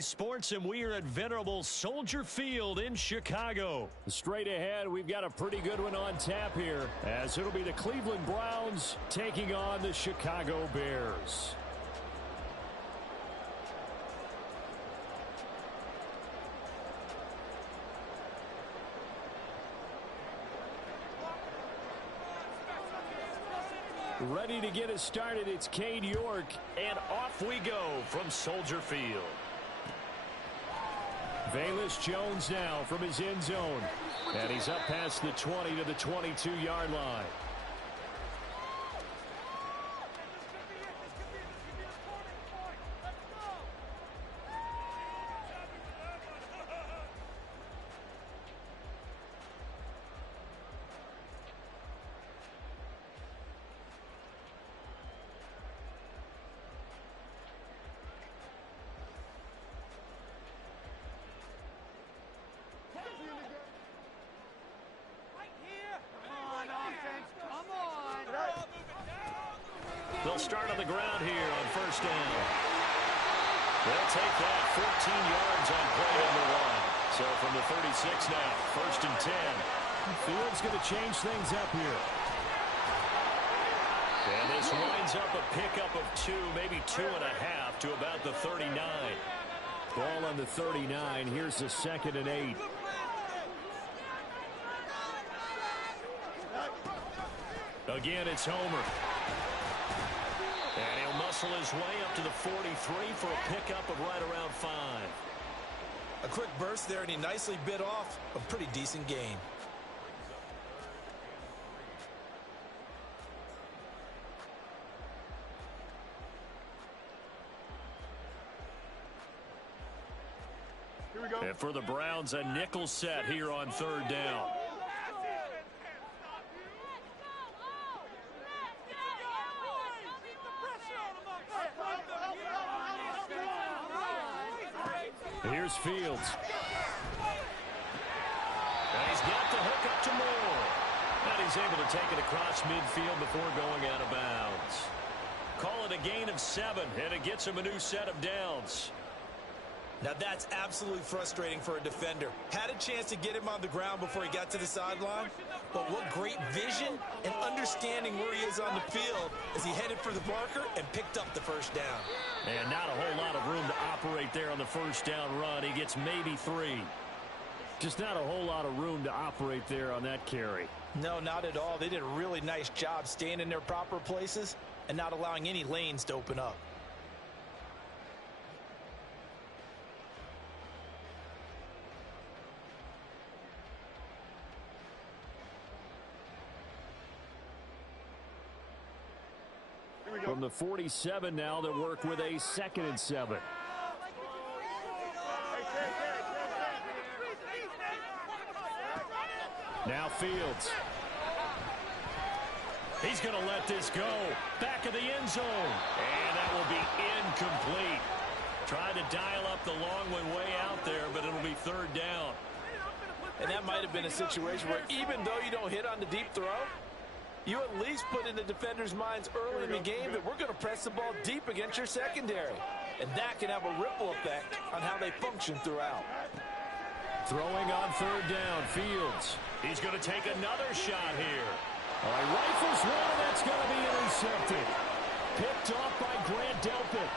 Sports, and we are at venerable Soldier Field in Chicago. Straight ahead, we've got a pretty good one on tap here, as it'll be the Cleveland Browns taking on the Chicago Bears. Ready to get us started, it's Cade York. And off we go from Soldier Field. Velus Jones now from his end zone. And he's up past the 20 to the 22-yard line. They'll start on the ground here on first down. They'll take that 14 yards on play number 1. So from the 36 now, first and 10. Field's going to change things up here. And this winds up a pickup of 2, maybe 2.5 to about the 39. Ball on the 39. Here's the 2nd and 8. Again, it's Homer. And he'll muscle his way up to the 43 for a pickup of right around 5. A quick burst there, and he nicely bit off a pretty decent gain. Here we go. And for the Browns, a nickel set here on third down. Here's Fields. And he's got the hook up to Moore. And he's able to take it across midfield before going out of bounds. Call it a gain of 7, and it gets him a new set of downs. Now that's absolutely frustrating for a defender. Had a chance to get him on the ground before he got to the sideline, but what great vision and understanding where he is on the field as he headed for the marker and picked up the first down. And not a whole lot of room to operate there on the first down run. He gets maybe 3. Just not a whole lot of room to operate there on that carry. No, not at all. They did a really nice job staying in their proper places and not allowing any lanes to open up. From the 47 now, they work with a 2nd and 7. Now Fields. He's going to let this go. Back of the end zone. And that will be incomplete. Tried to dial up the long one way out there, but it'll be third down. And that might have been a situation where even though you don't hit on the deep throw, you at least put in the defenders' minds early in the game that we're going to press the ball deep against your secondary. And that can have a ripple effect on how they function throughout. Throwing on third down, Fields. He's going to take another shot here. Rifles one, and that's going to be intercepted. Picked off by Grant Delpit.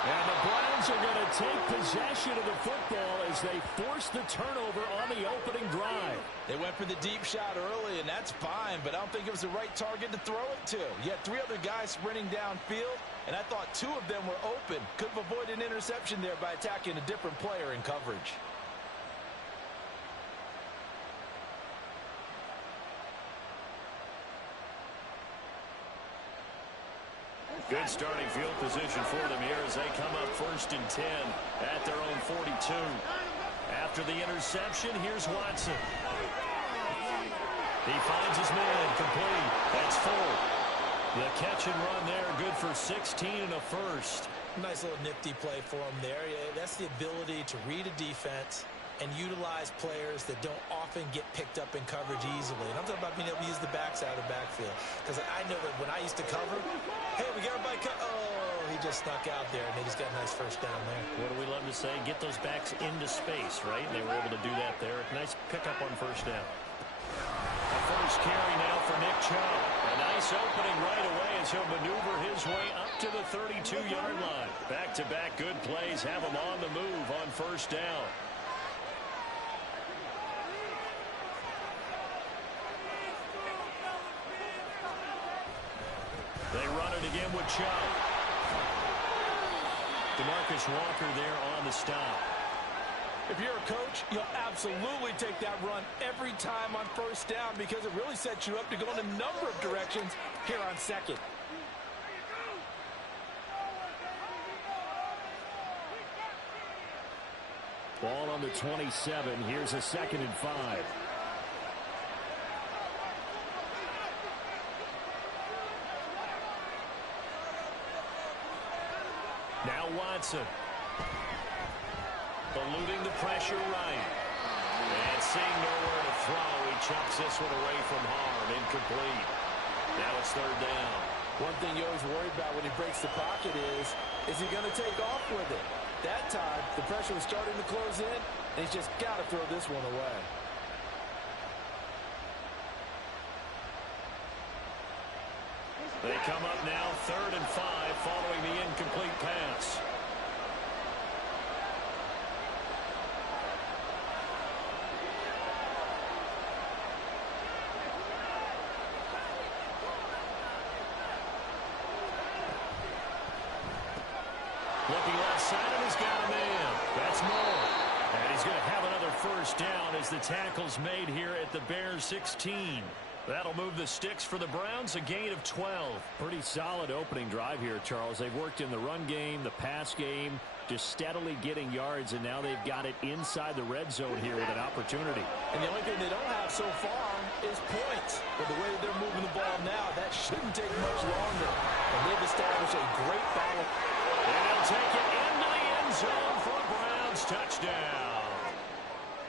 And the Browns are going to take possession of the football as they force the turnover on the opening drive. They went for the deep shot early, and that's fine, but I don't think it was the right target to throw it to. You had 3 other guys sprinting downfield, and I thought 2 of them were open. Could have avoided an interception there by attacking a different player in coverage. Good starting field position for them here as they come up first and 10 at their own 42. After the interception, here's Watson. He finds his man, complete. That's full. The catch and run there, good for 16 and a first. Nice little nifty play for him there. Yeah, that's the ability to read a defense and utilize players that don't often get picked up in coverage easily. And I'm talking about being able to use the backside of the backfield. Because I know that when I used to cover, hey, we got everybody oh, he just snuck out there, and they just got a nice first down there. What do we love to say? Get those backs into space, right? And they were able to do that there. Nice pickup on first down. A first carry now for Nick Chubb. A nice opening right away as he'll maneuver his way up to the 32-yard line. Back-to-back good plays have him on the move on first down. They run it again with Chubb. DeMarcus Walker there on the stop. If you're a coach, you'll absolutely take that run every time on first down because it really sets you up to go in a number of directions here on second. Ball on the 27. Here's a 2nd and 5. Now Watson. Eluding the pressure right. And seeing nowhere to throw, he chucks this one away from harm. Incomplete. Now it's 3rd down. One thing you always worry about when he breaks the pocket is he going to take off with it? That time, the pressure was starting to close in, and he's just got to throw this one away. They come up now 3rd and 5 following the incomplete pass. Looking left side, and he's got a man. That's more. And he's going to have another first down as the tackle's made here at the Bears 16. That'll move the sticks for the Browns, a gain of 12. Pretty solid opening drive here, Charles. They've worked in the run game, the pass game, just steadily getting yards, and now they've got it inside the red zone here with an opportunity. And the only thing they don't have so far is points. But the way that they're moving the ball now, that shouldn't take much longer. And they've established a great battle. And they'll take it into the end zone for a Browns touchdown.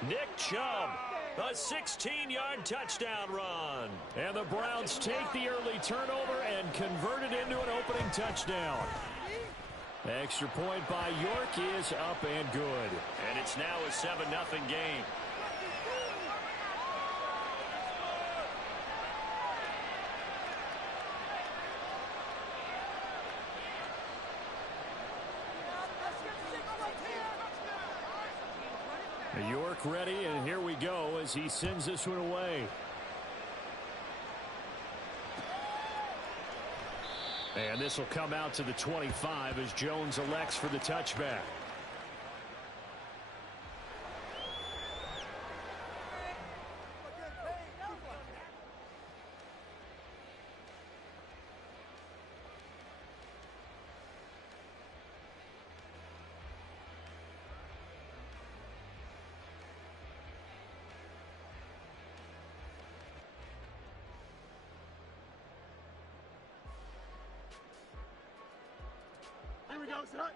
Nick Chubb. A 16-yard touchdown run. And the Browns take the early turnover and convert it into an opening touchdown. Extra point by York is up and good. And it's now a 7-0 game. York ready, and here we go as he sends this one away. And this will come out to the 25 as Jones elects for the touchback.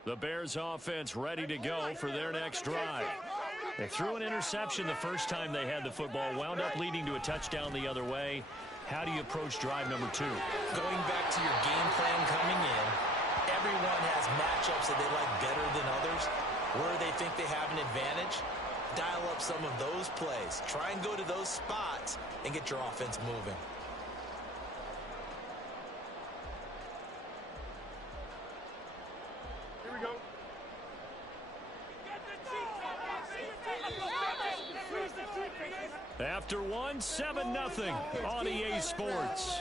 The Bears offense ready to go for their next drive. They threw an interception the first time they had the football, wound up leading to a touchdown the other way. How do you approach drive number 2? Going back to your game plan coming in, everyone has matchups that they like better than others. Where they think they have an advantage, dial up some of those plays. Try and go to those spots and get your offense moving. After one, 7-0 on EA Sports.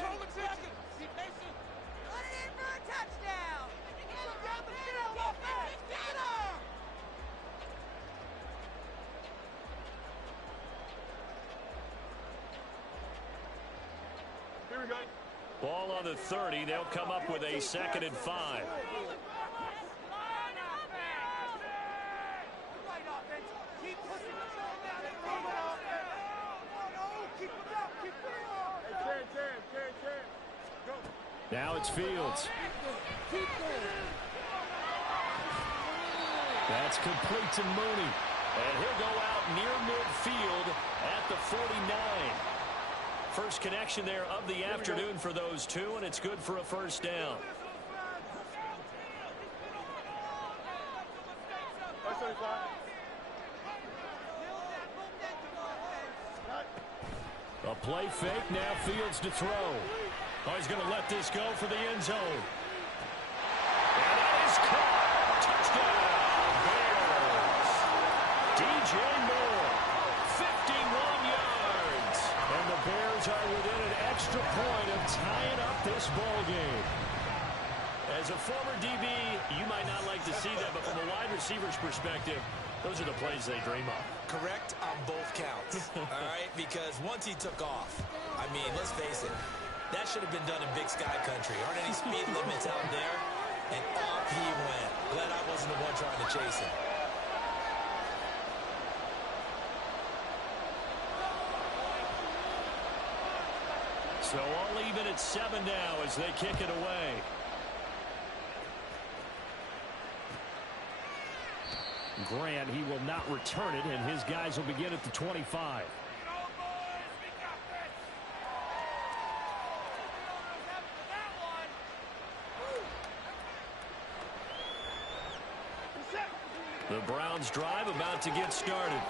Ball on the 30. They'll come up with a 2nd and 5. Now it's Fields. That's complete to Mooney. And he'll go out near midfield at the 49. First connection there of the afternoon for those two, and it's good for a first down. A play fake, now Fields to throw. Oh, he's going to let this go for the end zone. And that is caught. Touchdown, Bears. DJ Moore, 51 yards. And the Bears are within an extra point of tying up this ball game. As a former DB, you might not like to see that, but from a wide receiver's perspective, those are the plays they dream of. Correct on both counts, all right? Because once he took off, I mean, let's face it, that should have been done in Big Sky Country. Aren't any speed limits out there? And off he went. Glad I wasn't the one trying to chase him. So all even at 7 now as they kick it away. Grant, he will not return it, and his guys will begin at the 25. The Browns drive about to get started.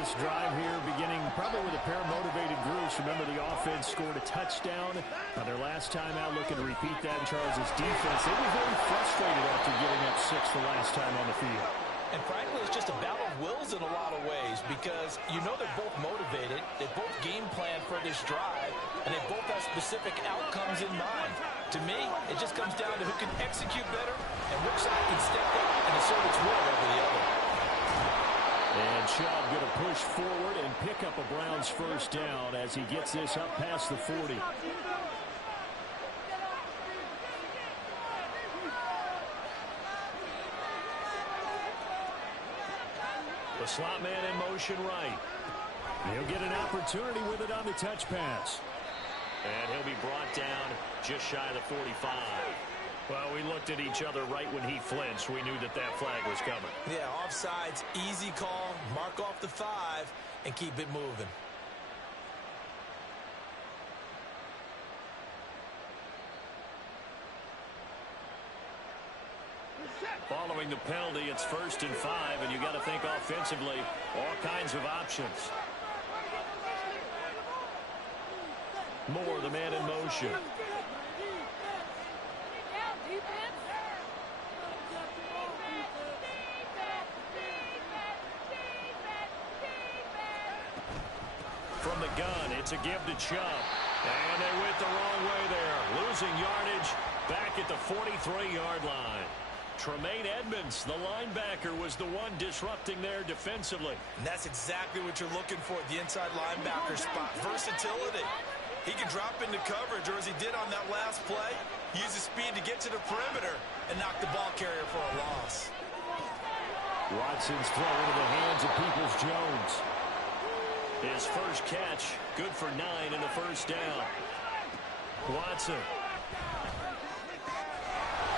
This drive here beginning probably with a pair of motivated groups. Remember, the offense scored a touchdown on their last time out. Looking to repeat that in Charles' defense. They were very frustrated after giving up 6 the last time on the field. And frankly, it's just a battle of wills in a lot of ways because you know they're both motivated, they both game plan for this drive, and they both have specific outcomes in mind. To me, it just comes down to who can execute better and which side can step up and assert its will over the other. And Chubb going to push forward and pick up a Browns first down as he gets this up past the 40. The slot man in motion right. He'll get an opportunity with it on the touch pass. And he'll be brought down just shy of the 45. Well, we looked at each other right when he flinched. We knew that that flag was coming. Yeah, offsides, easy call, mark off the 5, and keep it moving. Following the penalty, it's 1st and 5, and you got to think offensively, all kinds of options. Moore, the man in motion. From the gun, it's a give to Chubb. And they went the wrong way there. Losing yardage back at the 43-yard line. Tremaine Edmonds, the linebacker, was the one disrupting there defensively. And that's exactly what you're looking for at the inside linebacker spot. Versatility. He can drop into coverage, or as he did on that last play, use his speed to get to the perimeter and knock the ball carrier for a loss. Watson's throw into the hands of Peoples-Jones. His first catch, good for 9 in the first down. Watson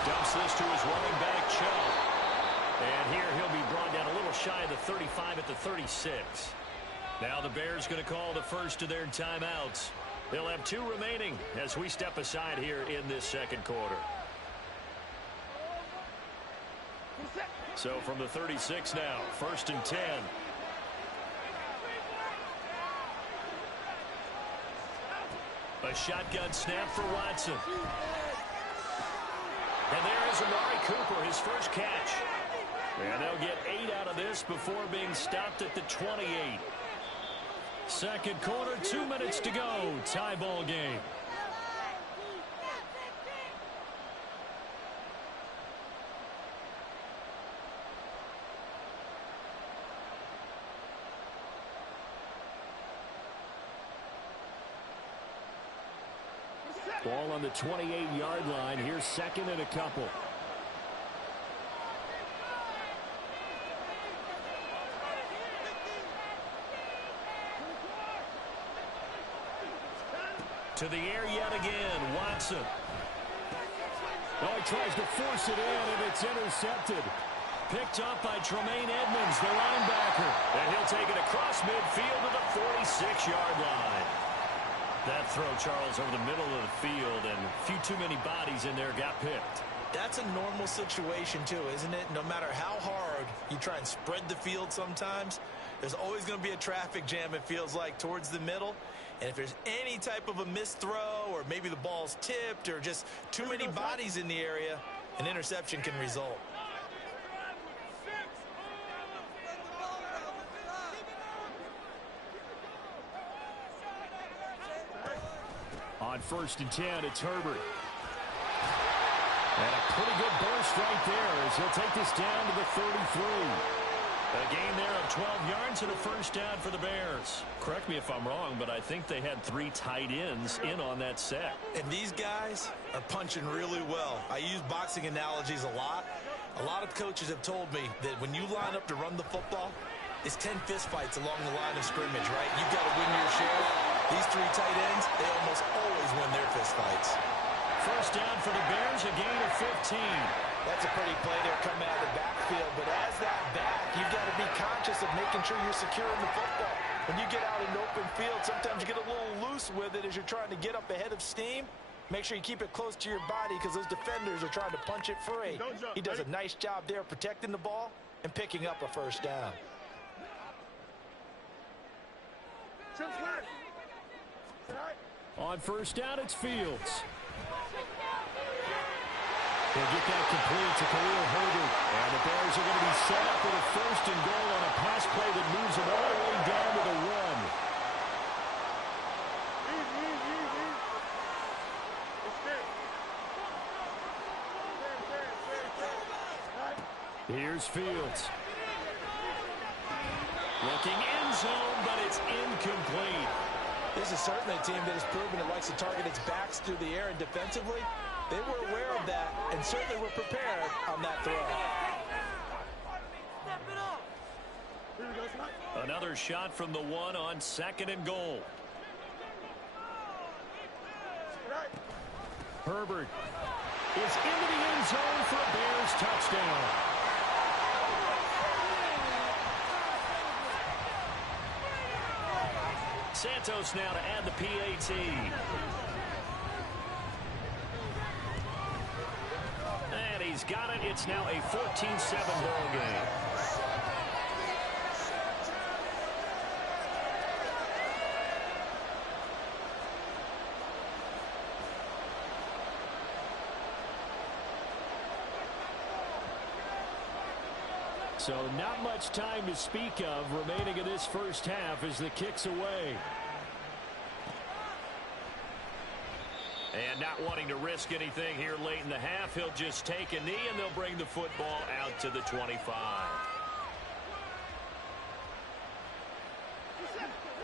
dumps this to his running back, Chubb. And here he'll be brought down a little shy of the 35 at the 36. Now the Bears going to call the first of their timeouts. They'll have 2 remaining as we step aside here in this second quarter. So from the 36 now, 1st and 10. A shotgun snap for Watson. And there is Amari Cooper, his first catch. And they'll get 8 out of this before being stopped at the 28. Second quarter, 2 minutes to go. Tie ball game. Ball on the 28-yard line. Here's 2nd and a couple. To the air yet again, Watson. Oh, he tries to force it in, and it's intercepted. Picked up by Tremaine Edmonds, the linebacker. And he'll take it across midfield to the 46-yard line. That throw, Charles, over the middle of the field, and a few too many bodies in there got picked. That's a normal situation, too, isn't it? No matter how hard you try and spread the field sometimes, there's always going to be a traffic jam, it feels like, towards the middle. And if there's any type of a missed throw or maybe the ball's tipped or just too many bodies in the area, an interception can result. On 1st and 10, it's Herbert. And a pretty good burst right there as he'll take this down to the 33. A gain there of 12 yards and a first down for the Bears. Correct me if I'm wrong, but I think they had 3 tight ends in on that set. And these guys are punching really well. I use boxing analogies a lot. A lot of coaches have told me that when you line up to run the football, it's 10 fistfights along the line of scrimmage, right? You've got to win your share. These 3 tight ends, they almost always win their fistfights. First down for the Bears, a gain of 15. That's a pretty play there coming out of the backfield. But as that back, you've got to be conscious of making sure you're securing the football. When you get out in open field, sometimes you get a little loose with it as you're trying to get up ahead of steam. Make sure you keep it close to your body because those defenders are trying to punch it free. He does a nice job there protecting the ball and picking up a first down. On first down, it's Fields. He'll get that complete to Khalil Herbert. And the Bears are going to be set up with a 1st and goal on a pass play that moves them all the way down to the 1. Here's Fields. Looking end zone, but it's incomplete. This is certainly a team that has proven it likes to target its backs through the air and defensively. They were aware of that and certainly were prepared on that throw. Another shot from the 1 on 2nd and goal. Herbert is into the end zone for a Bears touchdown. Santos now to add the PAT. And he's got it. It's now a 14-7 ball game. So not much time to speak of remaining in this first half as the kick's away. And not wanting to risk anything here late in the half, he'll just take a knee and they'll bring the football out to the 25.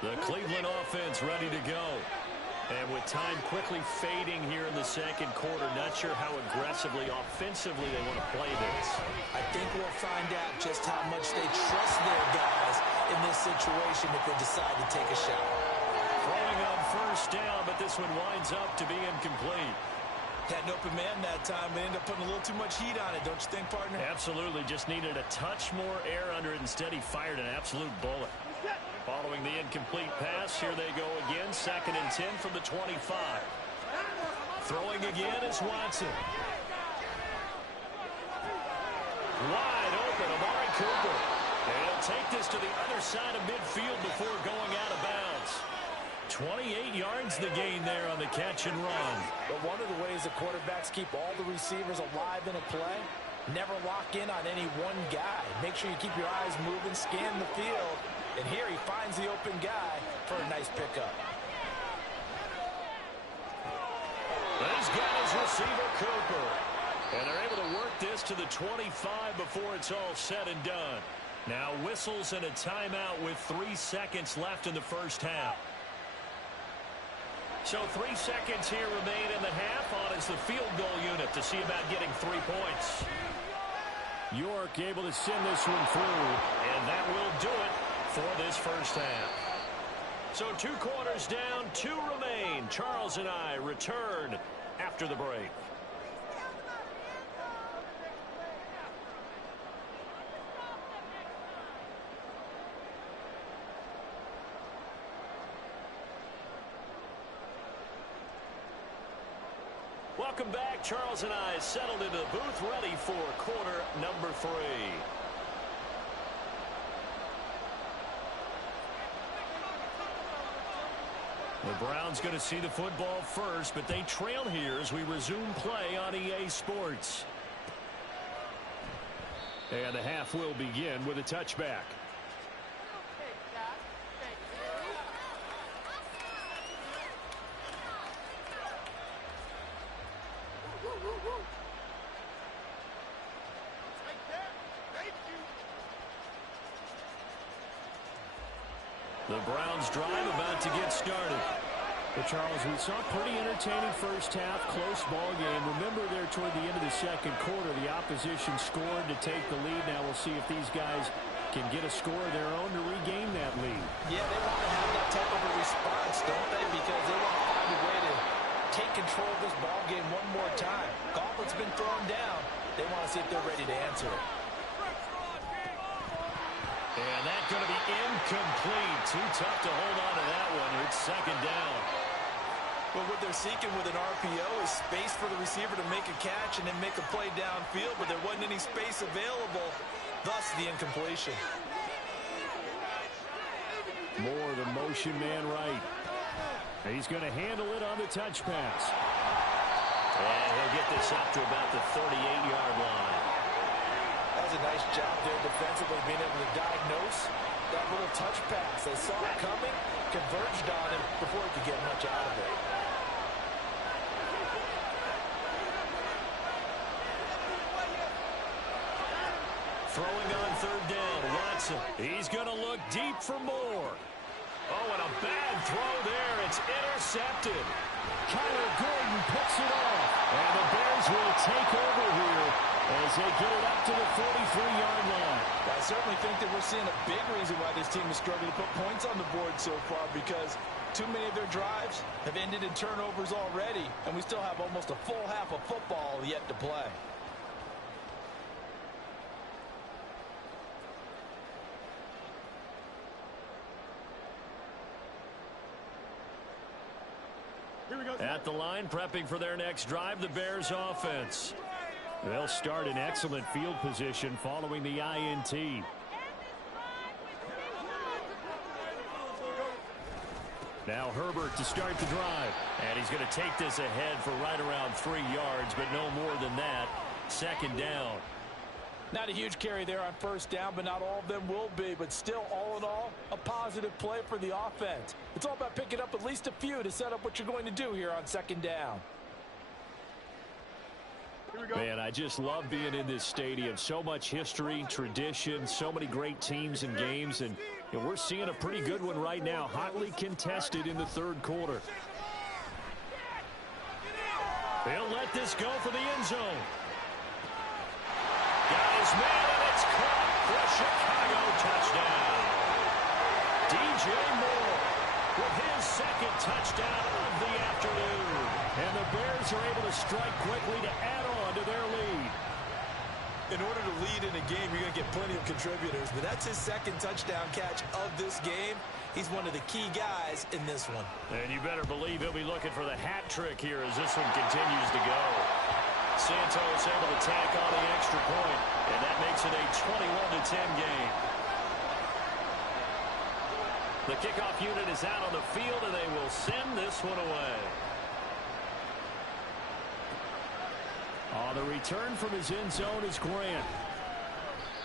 The Cleveland offense ready to go. And with time quickly fading here in the second quarter, not sure how aggressively, offensively they want to play this. I think we'll find out just how much they trust their guys in this situation if they decide to take a shot. Throwing on first down, but this one winds up to be incomplete. Had an open man that time, but ended up putting a little too much heat on it, don't you think, partner? Absolutely. Just needed a touch more air under it. Instead, he fired an absolute bullet. Following the incomplete pass, here they go again. 2nd and 10 from the 25. Throwing again is Watson. Wide open, Amari Cooper. And he'll take this to the other side of midfield before going out of bounds. 28 yards the gain there on the catch and run. But one of the ways the quarterbacks keep all the receivers alive in a play, never lock in on any one guy. Make sure you keep your eyes moving, scan the field. And here he finds the open guy for a nice pickup. He's got his receiver, Cooper. And they're able to work this to the 25 before it's all said and done. Now whistles and a timeout with 3 seconds left in the first half. So 3 seconds here remain in the half. On is the field goal unit to see about getting 3 points. York able to send this one through. And that will do it for this first half. So 2 quarters down, 2 remain. Charles and I return after the break. Welcome back. Charles and I settled into the booth, ready for quarter number 3. The Browns going to see the football first, but they trail here as we resume play on EA Sports. And the half will begin with a touchback. The Browns drive about to get started. But Charles, we saw a pretty entertaining first half, close ball game. Remember there toward the end of the second quarter, the opposition scored to take the lead. Now we'll see if these guys can get a score of their own to regain that lead. Yeah, they want to have that type of a response, don't they? Because they want to find a way to take control of this ball game one more time. Gauntlet's been thrown down. They want to see if they're ready to answer it. And that's going to be incomplete. Too tough to hold on to that one. It's second down. Well, what they're seeking with an RPO is space for the receiver to make a catch and then make a play downfield, but there wasn't any space available, thus the incompletion. More the motion man right. He's going to handle it on the touch pass. And he'll get this up to about the 38-yard line. That was a nice job there defensively, being able to diagnose that little touch pass. They saw it coming, converged on him before he could get much out of it. Throwing on third down, Watson. He's going to look deep for more. Oh, and a bad throw there. It's intercepted. Kyler Gordon picks it off. And the Bears will take over here as they get it up to the 43-yard line. I certainly think that we're seeing a big reason why this team is struggling to put points on the board so far, because too many of their drives have ended in turnovers already, and we still have almost a full half of football yet to play. At the line, prepping for their next drive, the Bears offense. They'll start in excellent field position following the INT. Now Herbert to start the drive. And he's going to take this ahead for right around 3 yards, but no more than that. Second down. Not a huge carry there on first down, but not all of them will be. But still, all in all, a positive play for the offense. It's all about picking up at least a few to set up what you're going to do here on second down. Man, I just love being in this stadium. So much history, tradition, so many great teams and games. And we're seeing a pretty good one right now, hotly contested in the third quarter. They'll let this go for the end zone. Got his man, and it's caught for a Chicago touchdown. DJ Moore with his second touchdown of the afternoon. And the Bears are able to strike quickly to add on to their lead. In order to lead in a game, you're going to get plenty of contributors, but that's his second touchdown catch of this game. He's one of the key guys in this one. And you better believe he'll be looking for the hat trick here as this one continues to go. Santos able to tack on the extra point, and that makes it a 21-10 game. The kickoff unit is out on the field, and they will send this one away. On the return from his end zone is Grant.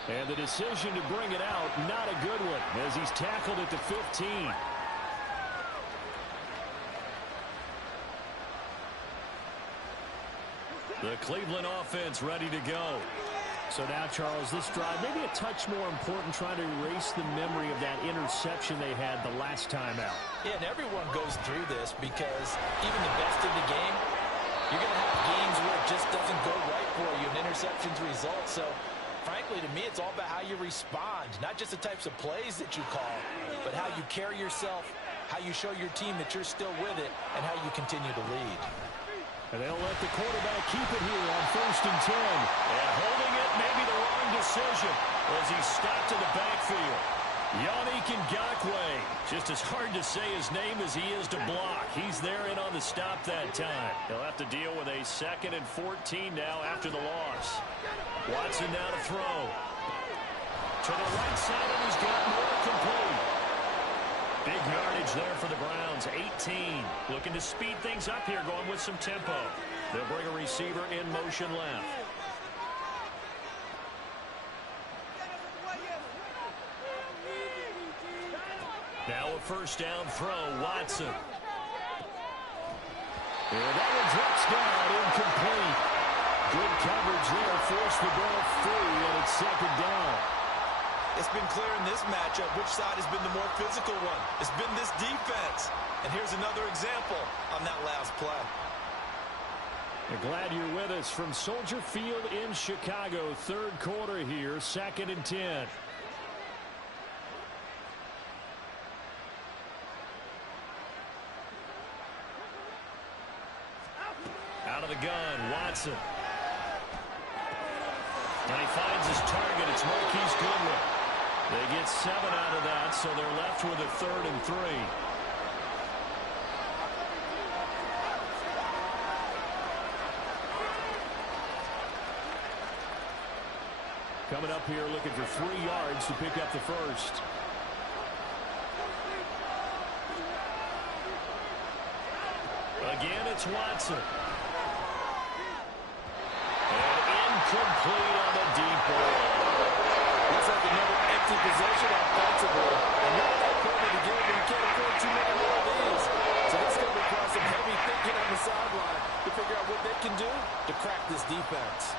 And the decision to bring it out, not a good one, as he's tackled at the 15. The Cleveland offense ready to go. So now, Charles, this drive maybe a touch more important, trying to erase the memory of that interception they had the last time out. Yeah, and everyone goes through this because even the best in the game, you're going to have games where it just doesn't go right for you, and interceptions result. So, frankly, to me, it's all about how you respond, not just the types of plays that you call, but how you carry yourself, how you show your team that you're still with it, and how you continue to lead. And they'll let the quarterback keep it here on 1st and 10. And holding it may be the wrong decision as he stopped in the backfield. Yannick Ngakoue, just as hard to say his name as he is to block. He's there in on the stop that time. He'll have to deal with a 2nd and 14 now after the loss. Watson now to throw. To the right side, and he's got more complete. Big yardage there for the Browns, 18. Looking to speed things up here, going with some tempo. They'll bring a receiver in motion left. Now a first down throw, Watson. And that one drops down, incomplete. Good coverage there, forced the ball free, and it's second down. It's been clear in this matchup which side has been the more physical one. It's been this defense. And here's another example on that last play. We're glad you're with us from Soldier Field in Chicago. Third quarter here, 2nd and 10. Out of the gun, Watson. And he finds his target. It's Marquise Goodwin. They get 7 out of that, so they're left with a 3rd and 3. Coming up here looking for 3 yards to pick up the first. Again, it's Watson. And incomplete on the deep ball. Looks like another empty possession offensively. And not that point of the game, but you can't afford too many more of these. So this is going to require some heavy thinking on the sideline to figure out what they can do to crack this defense.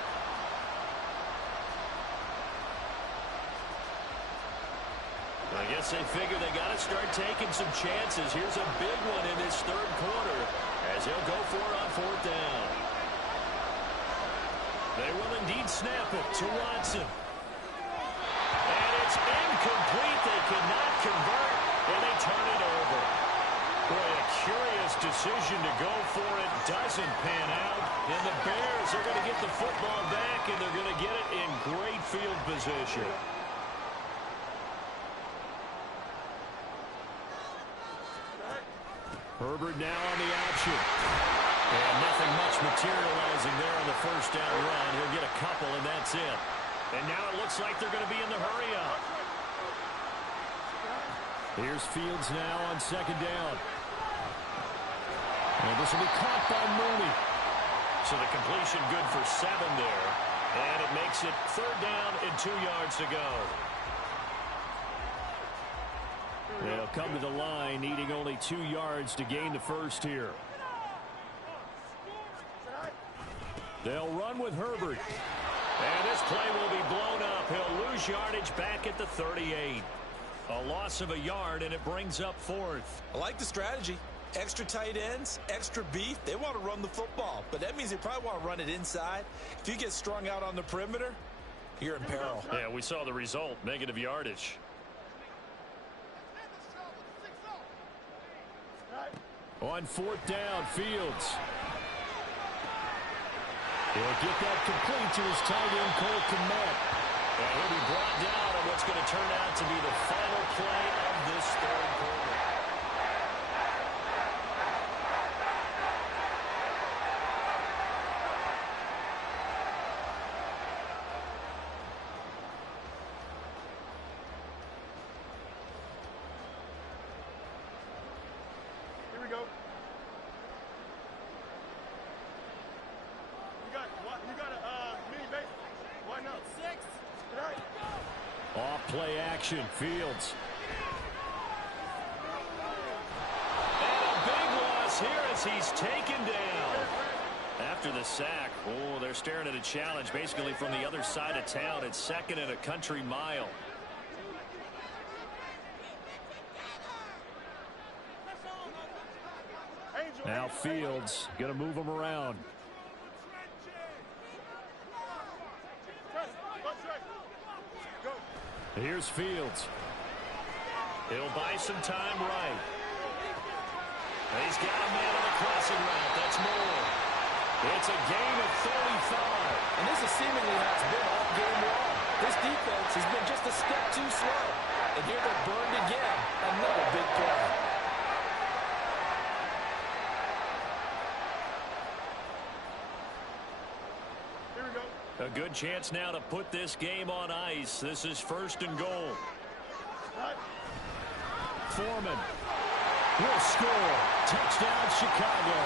I guess they figure they got to start taking some chances. Here's a big one in this third quarter as he'll go for it on 4th down. They will indeed snap it to Watson. And it's incomplete. They cannot convert, and they turn it over. Boy, a curious decision to go for it doesn't pan out. And the Bears are going to get the football back, and they're going to get it in great field position. Herbert now on the option. And nothing much materializing there on the first down run. He'll get a couple, and that's it. And now it looks like they're going to be in the hurry-up. Here's Fields now on 2nd down. And this will be caught by Mooney. So the completion good for 7 there. And it makes it 3rd down and 2 yards to go. They'll come to the line, needing only 2 yards to gain the first here. They'll run with Herbert. And this play will be blown up. He'll lose yardage back at the 38. A loss of a yard, and it brings up 4th. I like the strategy. Extra tight ends, extra beef. They want to run the football, but that means they probably want to run it inside. If you get strung out on the perimeter, you're in peril. Yeah, we saw the result, negative yardage. On 4th down, Fields. He'll get that complete to his tight end, Cole Kmet. And he'll be brought down on what's going to turn out to be the final play of this third quarter. Here we go. You got a mini base. Why not? 6. Tonight. Off play action, Fields. And a big loss here as he's taken down. After the sack, oh, they're staring at a challenge basically from the other side of town. It's 2nd and a country mile. Now Fields going to move him around. Here's Fields. He'll buy some time right. And he's got a man on the crossing route. That's Moore. It's a gain of 35. And this is seemingly how it's been all game long. This defense has been just a step too slow. And here they're burned again. Another big play. A good chance now to put this game on ice. This is 1st and goal. Foreman. will score. Touchdown, Chicago.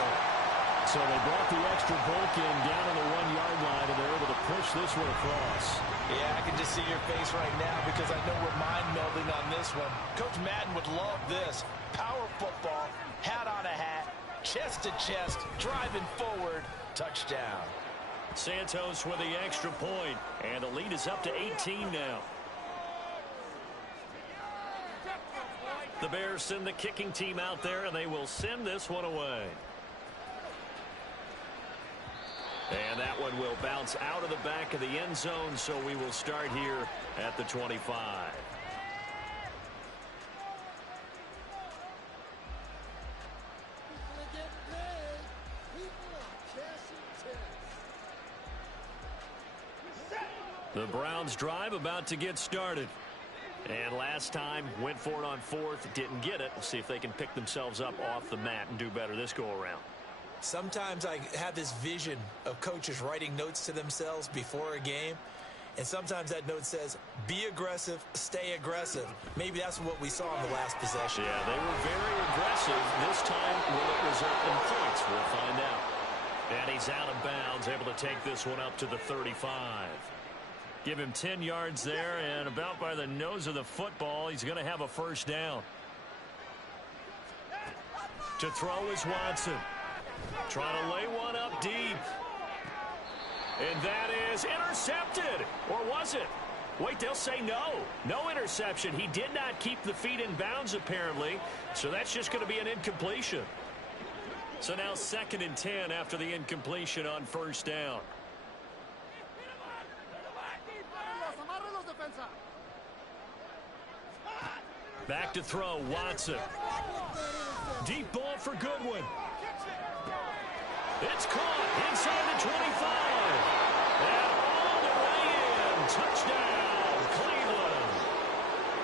So they brought the extra bulk in down on the 1-yard line, and they're able to push this one across. Yeah, I can just see your face right now because I know we're mind-melding on this one. Coach Madden would love this. Power football, hat on a hat, chest to chest, driving forward, touchdown. Santos with the extra point, and the lead is up to 18 now. The Bears send the kicking team out there, and they will send this one away. And that one will bounce out of the back of the end zone, so we will start here at the 25. The Browns drive about to get started. And last time, went for it on fourth, didn't get it. We'll see if they can pick themselves up off the mat and do better this go-around. Sometimes I have this vision of coaches writing notes to themselves before a game. And sometimes that note says, be aggressive, stay aggressive. Maybe that's what we saw in the last possession. Yeah, they were very aggressive. This time, will it result in points? We'll find out. And he's out of bounds, able to take this one up to the 35. Give him 10 yards there, and about by the nose of the football, he's going to have a first down. To throw is Watson. Trying to lay one up deep. And that is intercepted. Or was it? Wait, they'll say no. No interception. He did not keep the feet in bounds, apparently. So that's just going to be an incompletion. So now 2nd and 10 after the incompletion on first down. Back to throw, Watson. Deep ball for Goodwin. It's caught inside the 25. And all the way in. Touchdown, Cleveland.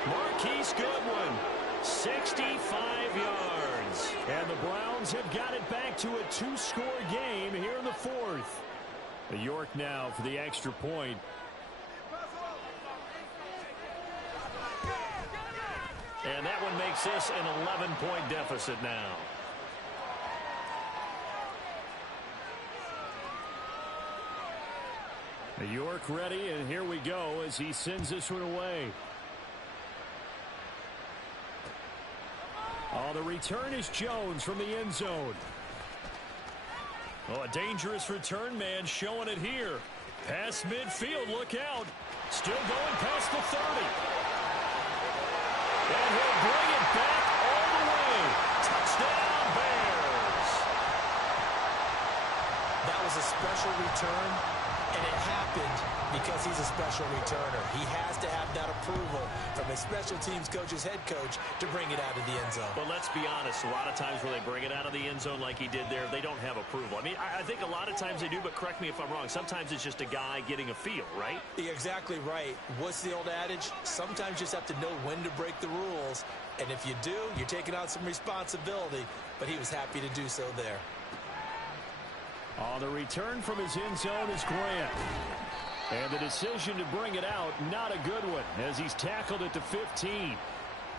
Marquise Goodwin, 65 yards. And the Browns have got it back to a 2-score game here in the 4th. York now for the extra point. And that one makes this an 11-point deficit now. York ready, and here we go as he sends this one away. Oh, the return is Jones from the end zone. Oh, a dangerous return man showing it here. Past midfield, look out. Still going past the 30. And he'll bring it back all the way. Touchdown, Bears. That was a special return, and it happened because he's a special returner. He has to have that approval from his special teams coach's head coach to bring it out of the end zone. But let's be honest, a lot of times when they bring it out of the end zone like he did there, they don't have approval. I mean, I think a lot of times they do, but correct me if I'm wrong. Sometimes it's just a guy getting a feel, right? You're exactly right. What's the old adage? Sometimes you just have to know when to break the rules. And if you do, you're taking on some responsibility. But he was happy to do so there. On the return from his end zone is Grant. And the decision to bring it out, not a good one, as he's tackled at the 15.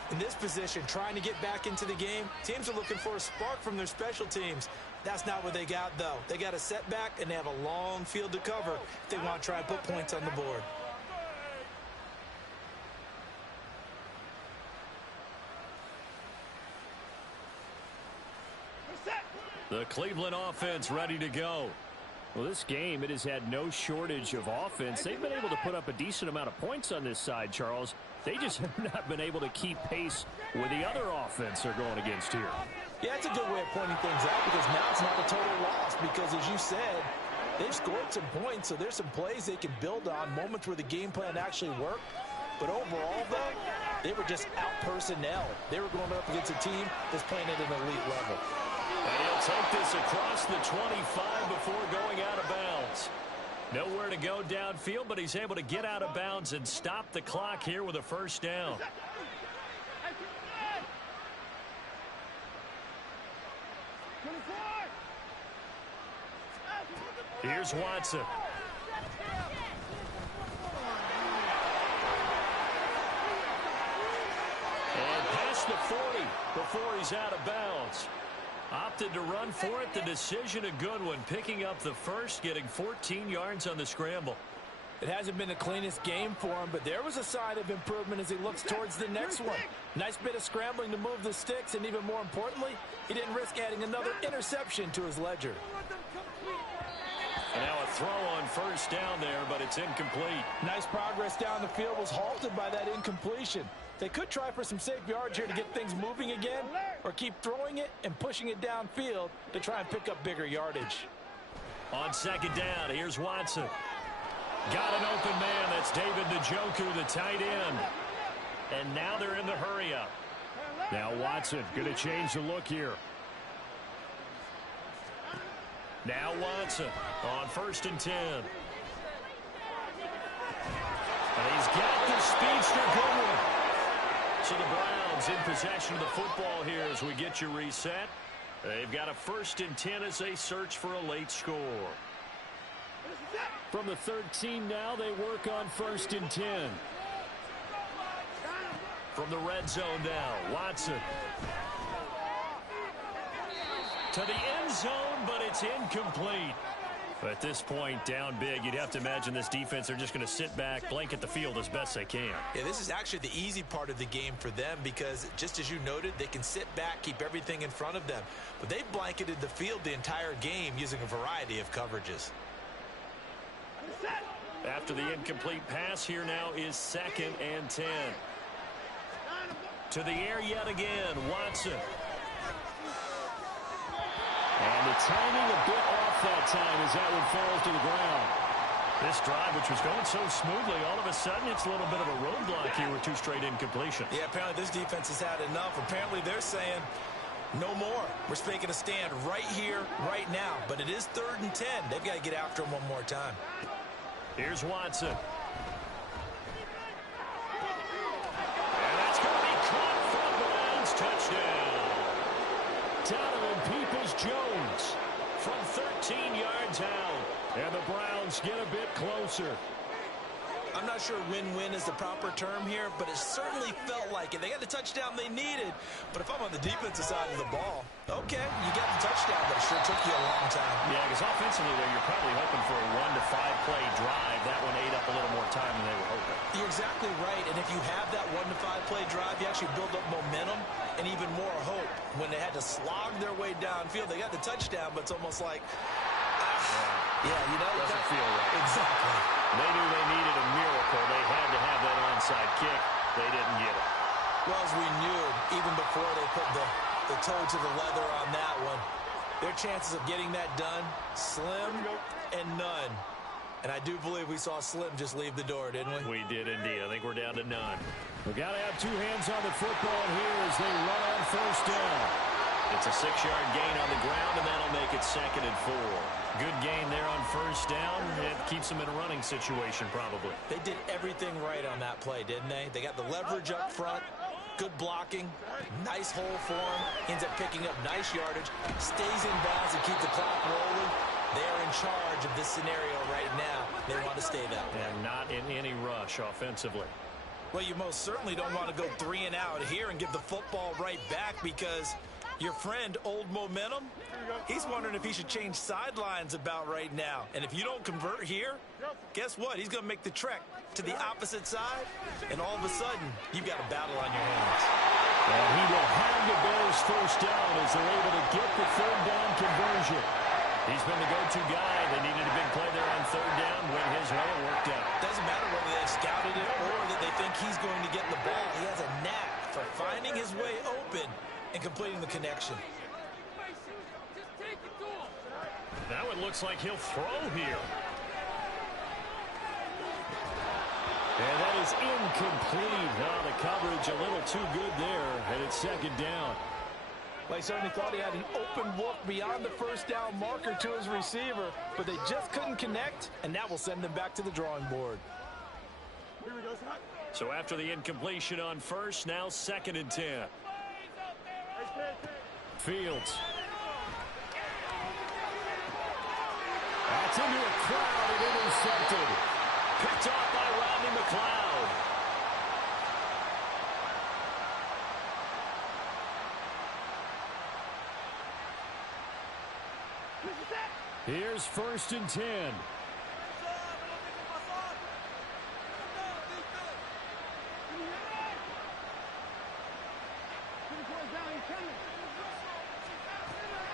In this position, trying to get back into the game, teams are looking for a spark from their special teams. That's not what they got, though. They got a setback, and they have a long field to cover if they want to try and put points on the board. The Cleveland offense ready to go. Well, this game, it has had no shortage of offense. They've been able to put up a decent amount of points on this side, Charles. They just have not been able to keep pace with the other offense they're going against here. Yeah, that's a good way of pointing things out because now it's not a total loss because, as you said, they've scored some points, so there's some plays they can build on, moments where the game plan actually worked. But overall, though, they were just out-personnel. They were going up against a team that's playing at an elite level. And he'll take this across the 25 before going out of bounds. Nowhere to go downfield, but he's able to get out of bounds and stop the clock here with a first down. Here's Watson. And past the 40 before he's out of bounds. Opted to run for it. The decision a good one. Picking up the first, getting 14 yards on the scramble. It hasn't been the cleanest game for him, but there was a sign of improvement as he looks towards the next one. Nice bit of scrambling to move the sticks, and even more importantly, he didn't risk adding another interception to his ledger. And now a throw on first down there, but it's incomplete. Nice progress down the field was halted by that incompletion. They could try for some safe yards here to get things moving again, or keep throwing it and pushing it downfield to try and pick up bigger yardage. On second down, here's Watson. Got an open man. That's David Njoku, the tight end. And now they're in the hurry-up. Now Watson going to change the look here. Now Watson on 1st and 10. And he's got the speedster going. So the Browns in possession of the football here as we get you reset. They've got a 1st and 10 as they search for a late score. From the 13 now, they work on 1st and 10. From the red zone now, Watson. To the end zone, but it's incomplete. At this point, down big, you'd have to imagine this defense, they're just going to sit back, blanket the field as best they can. Yeah, this is actually the easy part of the game for them because, just as you noted, they can sit back, keep everything in front of them. But they've blanketed the field the entire game using a variety of coverages. After the incomplete pass, here now is 2nd and 10. To the air yet again, Watson. And the timing a bit off that time as that one falls to the ground. This drive, which was going so smoothly, all of a sudden it's a little bit of a roadblock here with 2 straight incompletions. Yeah, apparently this defense has had enough. Apparently they're saying, no more. We're making a stand right here, right now. But it is 3rd and 10. They've got to get after him one more time. Here's Watson. And that's going to be caught for the Browns. Touchdown. Donovan Peoples-Jones from 13 yards out. And the Browns get a bit closer. I'm not sure win-win is the proper term here, but it certainly felt like it. They got the touchdown they needed, but if I'm on the defensive side of the ball, okay, you got the touchdown, but it sure took you a long time. Yeah, because offensively there, you're probably hoping for a 1 to 5 play drive. That one ate up a little more time than they were hoping. You're exactly right, and if you have that 1 to 5 play drive, you actually build up momentum and even more hope. When they had to slog their way downfield, they got the touchdown, but it's almost like, yeah, you know, doesn't feel right. Exactly. They knew they needed a miracle. They had to have that onside kick. They didn't get it. Well, as we knew, even before they put the toe to the leather on that one, their chances of getting that done, slim and none. And I do believe we saw Slim just leave the door, didn't we? We did indeed. I think we're down to none. We got to have 2 hands on the football here as they run on 1st down. It's a 6-yard gain on the ground, and that'll make it 2nd and 4. Good gain there on 1st down. It keeps them in a running situation, probably. They did everything right on that play, didn't they? They got the leverage up front, good blocking, nice hole for him, ends up picking up nice yardage, stays in bounds and keep the clock rolling. They're in charge of this scenario right now. They want to stay that way. And not in any rush offensively. Well, you most certainly don't want to go 3 and out here and give the football right back because your friend, Old Momentum, he's wondering if he should change sidelines about right now. And if you don't convert here, guess what? He's going to make the trek to the opposite side, and all of a sudden, you've got a battle on your hands. And he will have the Bears 1st down as they're able to get the 3rd down conversion. He's been the go-to guy. They needed a big play there on 3rd down. Went his way, it worked out. Doesn't matter whether they've scouted it or that they think he's going to get the ball. He has a knack for finding his way open and completing the connection. Now it looks like he'll throw here. And that is incomplete. Now the coverage a little too good there, and it's 2nd down. Well, he certainly thought he had an open look beyond the 1st down marker to his receiver, but they just couldn't connect, and that will send them back to the drawing board. So after the incompletion on 1st, now 2nd and 10. Fields. That's into a crowd and intercepted. Picked off by Rodney McLeod. Here's 1st and 10.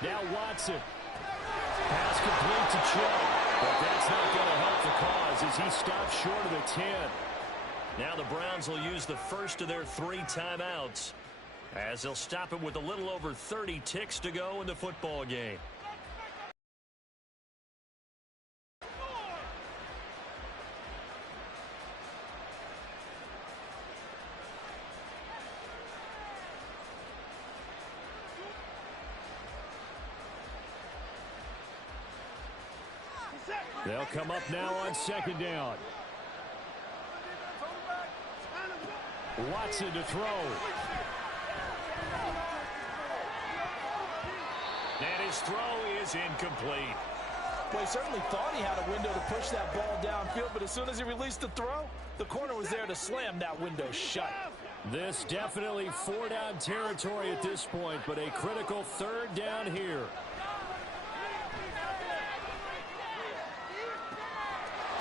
Now Watson. Pass complete to Chubb. But that's not going to help the cause as he stops short of the 10. Now the Browns will use the first of their 3 timeouts as they'll stop it with a little over 30 ticks to go in the football game. They'll come up now on 2nd down. Watson to throw. And his throw is incomplete. Well, he certainly thought he had a window to push that ball downfield, but as soon as he released the throw, the corner was there to slam that window shut. This definitely 4-down territory at this point, but a critical 3rd down here.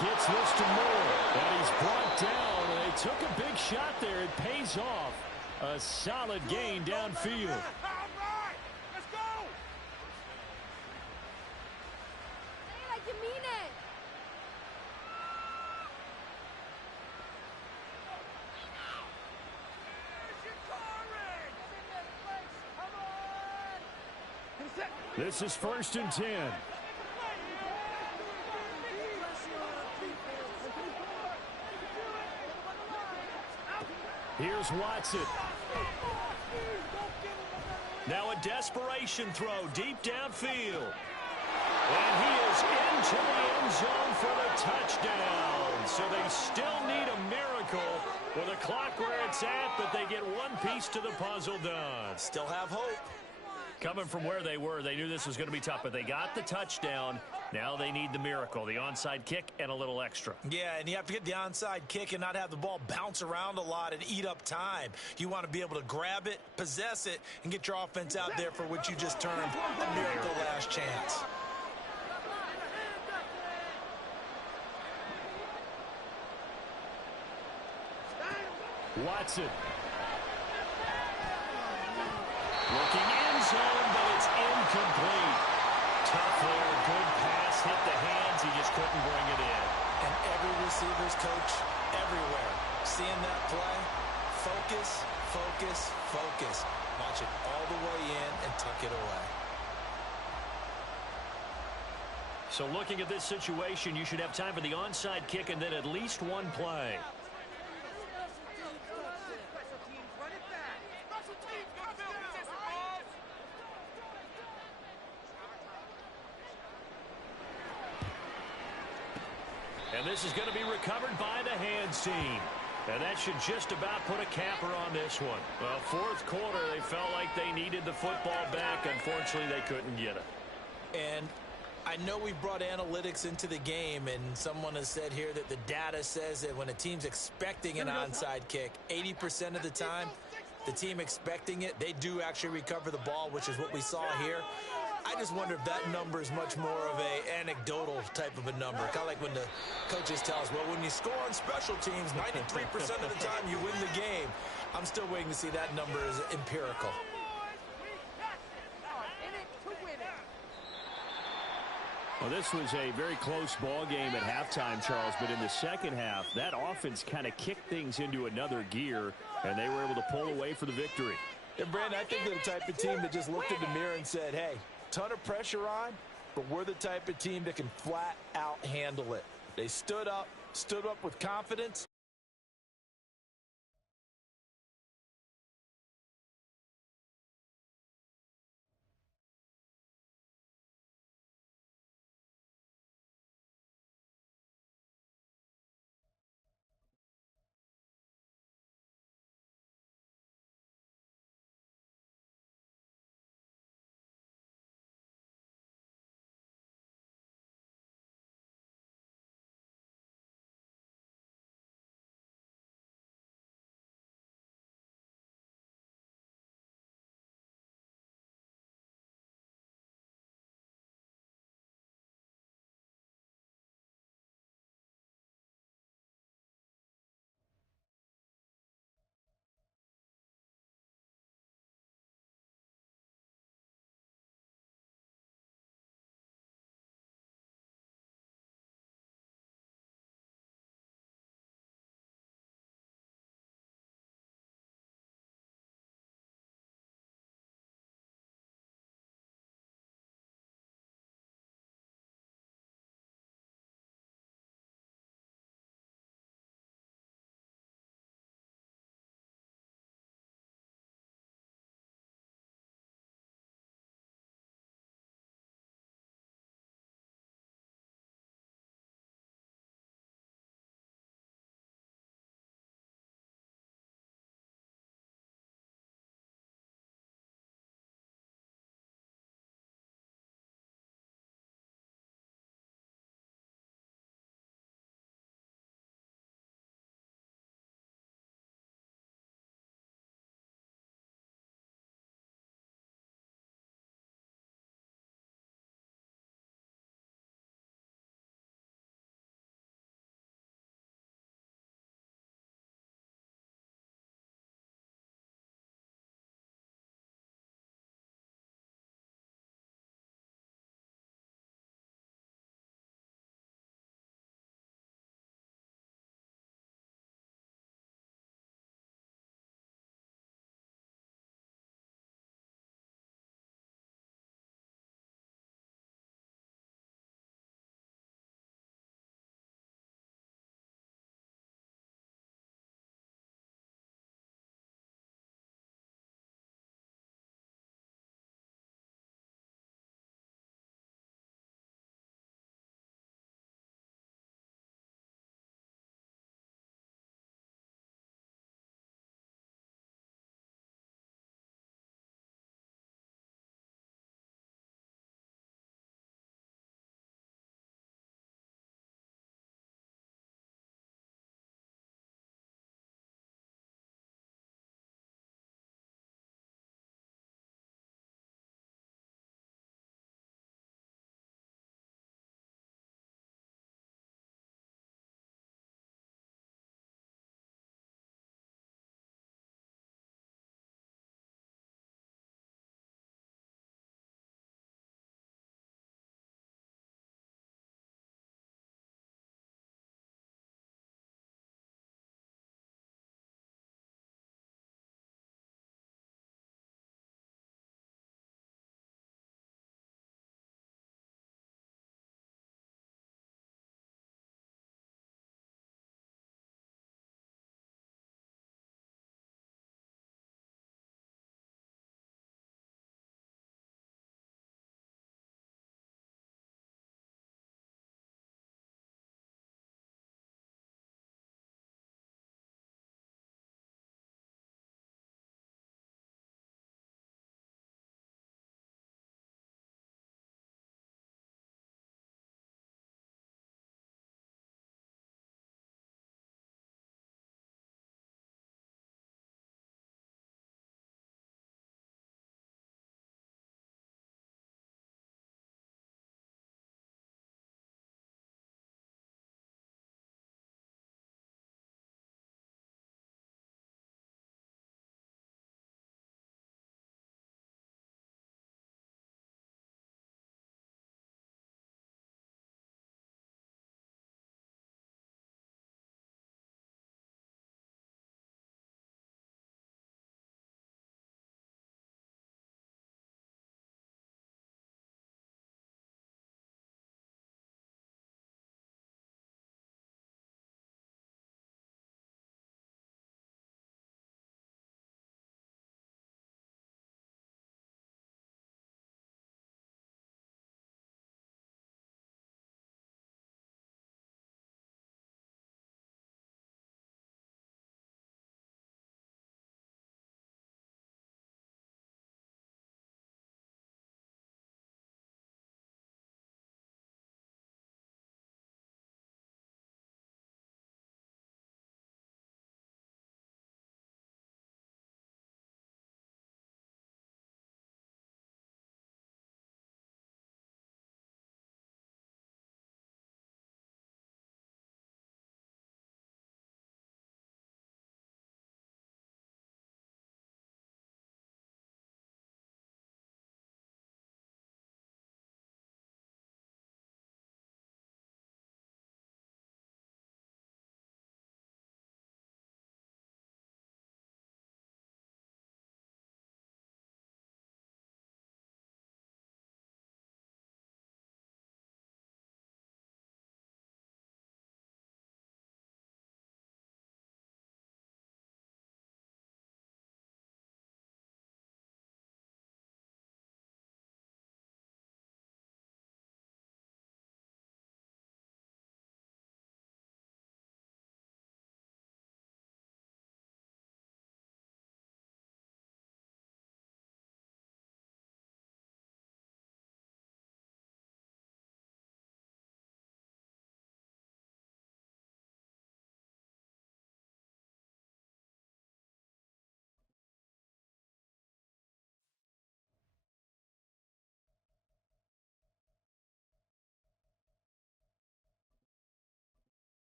Gets this to Moore, and he's brought down, and they took a big shot there. It pays off. A solid gain downfield. Let's go! Say it like you mean it. This is 1st and 10. Here's Watson. Now a desperation throw deep downfield. And he is into the end zone for the touchdown. So they still need a miracle with a clock where it's at, but they get one piece to the puzzle done. Still have hope. Coming from where they were, they knew this was going to be tough, but they got the touchdown. Now they need the miracle, the onside kick and a little extra. Yeah, and you have to get the onside kick and not have the ball bounce around a lot and eat up time. You want to be able to grab it, possess it, and get your offense out there for what you just termed a miracle last chance. Watson. Looking end zone, but it's incomplete. Tough there, good pass, hit the hands, he just couldn't bring it in. And every receiver's coach everywhere, seeing that play, focus, focus, focus. Watch it all the way in and tuck it away. So looking at this situation, you should have time for the onside kick and then at least one play. And this is going to be recovered by the hands team. And that should just about put a capper on this one. Well, 4th quarter, they felt like they needed the football back. Unfortunately, they couldn't get it. And I know we brought analytics into the game, and someone has said here that the data says that when a team's expecting an onside kick, 80% of the time, the team expecting it, they do actually recover the ball, which is what we saw here. I just wonder if that number is much more of a anecdotal type of a number. Kind of like when the coaches tell us, well, when you score on special teams, 93% of the time you win the game. I'm still waiting to see that number is empirical. Well, this was a very close ball game at halftime, Charles, but in the second half, that offense kind of kicked things into another gear, and they were able to pull away for the victory. And, Brandon, I think they're the type of team that just looked in the mirror and said, hey, ton of pressure on, but we're the type of team that can flat out handle it. They stood up with confidence.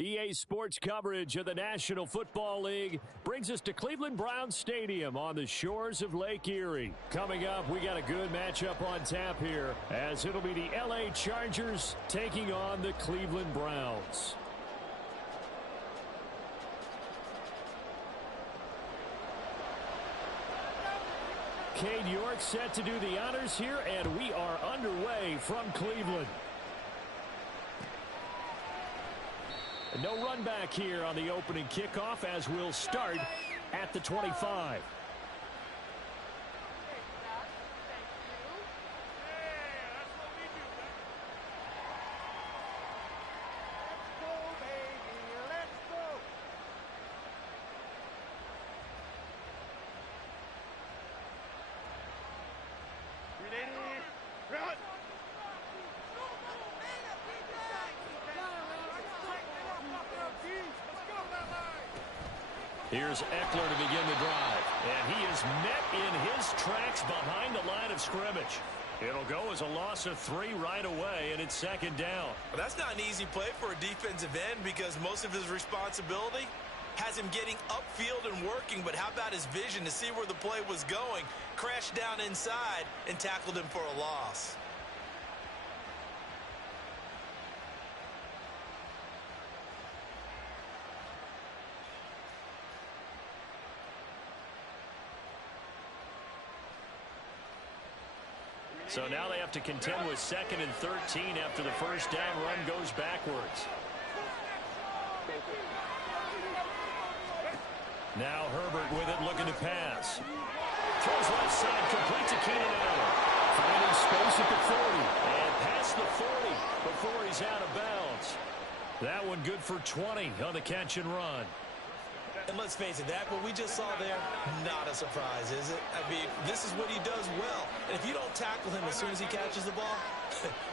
EA Sports coverage of the National Football League brings us to Cleveland Browns Stadium on the shores of Lake Erie. Coming up, we got a good matchup on tap here, as it'll be the LA Chargers taking on the Cleveland Browns. Cade York set to do the honors here, and we are underway from Cleveland. No run back here on the opening kickoff, as we'll start at the 25. Here's Eckler to begin the drive, and he is met in his tracks behind the line of scrimmage. It'll go as a loss of 3 right away, and it's second down. Well, that's not an easy play for a defensive end, because most of his responsibility has him getting upfield and working, but how about his vision to see where the play was going, crashed down inside, and tackled him for a loss. So now they have to contend with 2nd and 13 after the first down run goes backwards. Now Herbert with it, looking to pass. Throws left side, complete to Keenan Allen. Finding space at the 40. And past the 40 before he's out of bounds. That one good for 20 on the catch and run. And let's face it, that what we just saw there, not a surprise, is it? I mean, this is what he does well. And if you don't tackle him as soon as he catches the ball,